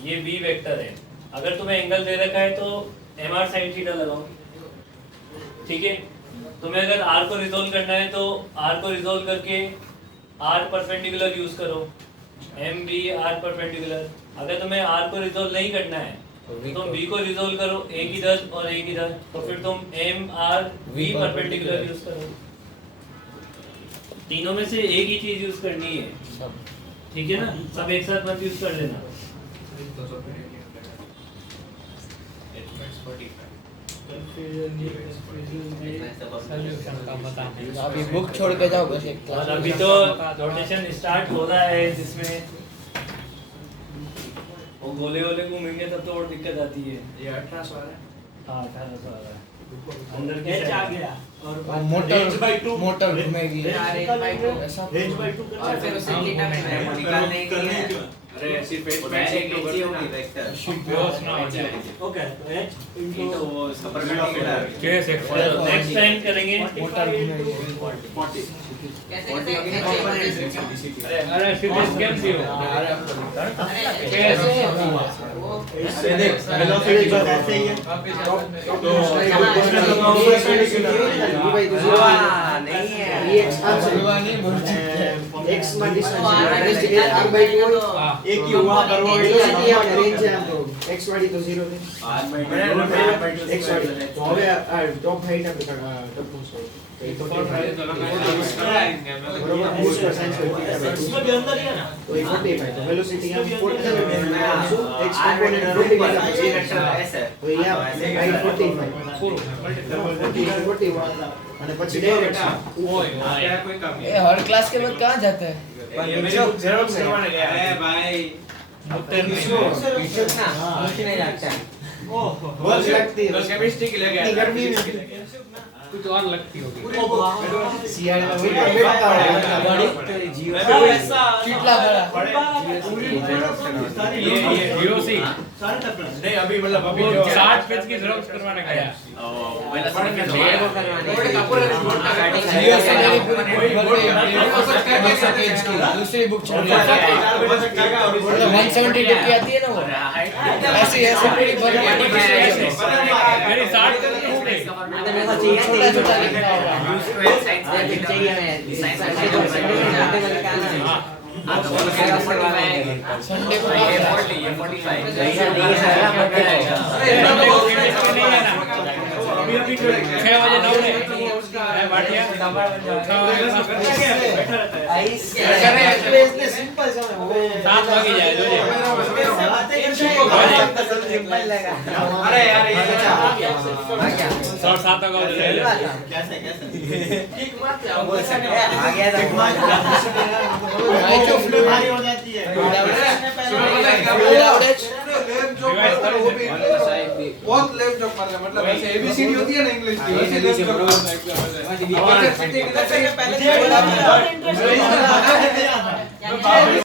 ये बी वेक्टर है, अगर तुम्हें एंगल दे रखा है तो एम आर साइन थीटा लगाओ, ठीक है। तुम्हें अगर आर को रिजोल्व करना है तो आर को रिजोल्व करके आर परपेंडिकुलर यूज करो, एम बी आर परपेंडिकुलर। अगर तुम्हें आर को रिजोल्व नहीं करना है तो तुम बी को रिजोल्व करो, एक इधर और एक इधर, तो फिर तुम M R V perpendicular use करो। तीनों में से एक ही चीज यूज करनी है, ठीक है ना? सब एक साथ मत यूज कर लेना। अभी बुक छोड़ के जाओ बस एक और क्लास। अभी तो रोटेशन स्टार्ट हो रहा है जिसमें वो गोले वोले घूमेंगे तब तो और दिक्कत आती है। ये 1800 आ रहा है। हाँ 1800 आ रहा है अंदर की एच आ side। गया और मोटर घूमेगी यार एच बाई टू ऐसा एच बाई 2 और फिर उसे थीटा में वो निकालना ही नहीं है। अरे सिर्फ एक वो पैच डायरेक्ट एक नीचे होगी वेक्टर। क्लोज ना हो जाए। ओके तो एच ये इनटू तो वो इसका परपेंडिकुलर केस एक नेक्स्ट टाइम करेंगे। मोटर घूमेगी 40 कैसे कैसे अरे सीरीज गेम सी हो। कैसे अरे देख वेलोसिटी बस ऐसे ही है तो नहीं है। एक्स में डिस्टेंस r by 2 एक ही हुआ पर वो वेलोसिटी आप रेंज है हमको x वाली तो 0 है x वाली तो હવે टॉप हाइट આપણે टॉप इसमें भी अंदर ही है ना तो 45 तो वेलोसिटी हम 47 x कंपोनेंट 45 ये वेक्टर ऐसे तो यहाँ हाइट 45 41 અને પછી ડાયરેક્ટ क्या कोई काम नहीं ए हर क्लास के बाद कहाँ जाते हैं? ये मेरे को जेरोक्स करवाने गया है भाई पीछे ना कुछ नहीं लगता है। बहुत लगती है बस केमिस्ट्री के लिए गया गर्मी में कुछ और लगती होगी। सीआर में वही बैठता है बड़ी जियो कितना बड़ा? ये डीओसी नहीं अभी मतलब अभी वो जो 60 पेज की जेरोक्स करवाने गया। दूसरी बुक चल रही है 172 की आती है ना वो ऐसी ऐसी पूरी भर के मेरी 60 पेज हो गई। छोटा छोटा लिखना होगा। संडे को ये 45 छह बजे 9 बाटिया सिंपल सा 7 वागे जाए जो अरे यार ये 7 का कैसे आ गया जो फ्लो भारी हो जाती है बहुत लेम जो कर रहे हैं मतलब ऐसे एबीसीडी होती है ना इंग्लिश की वैसे लेम जो कर रहे हैं।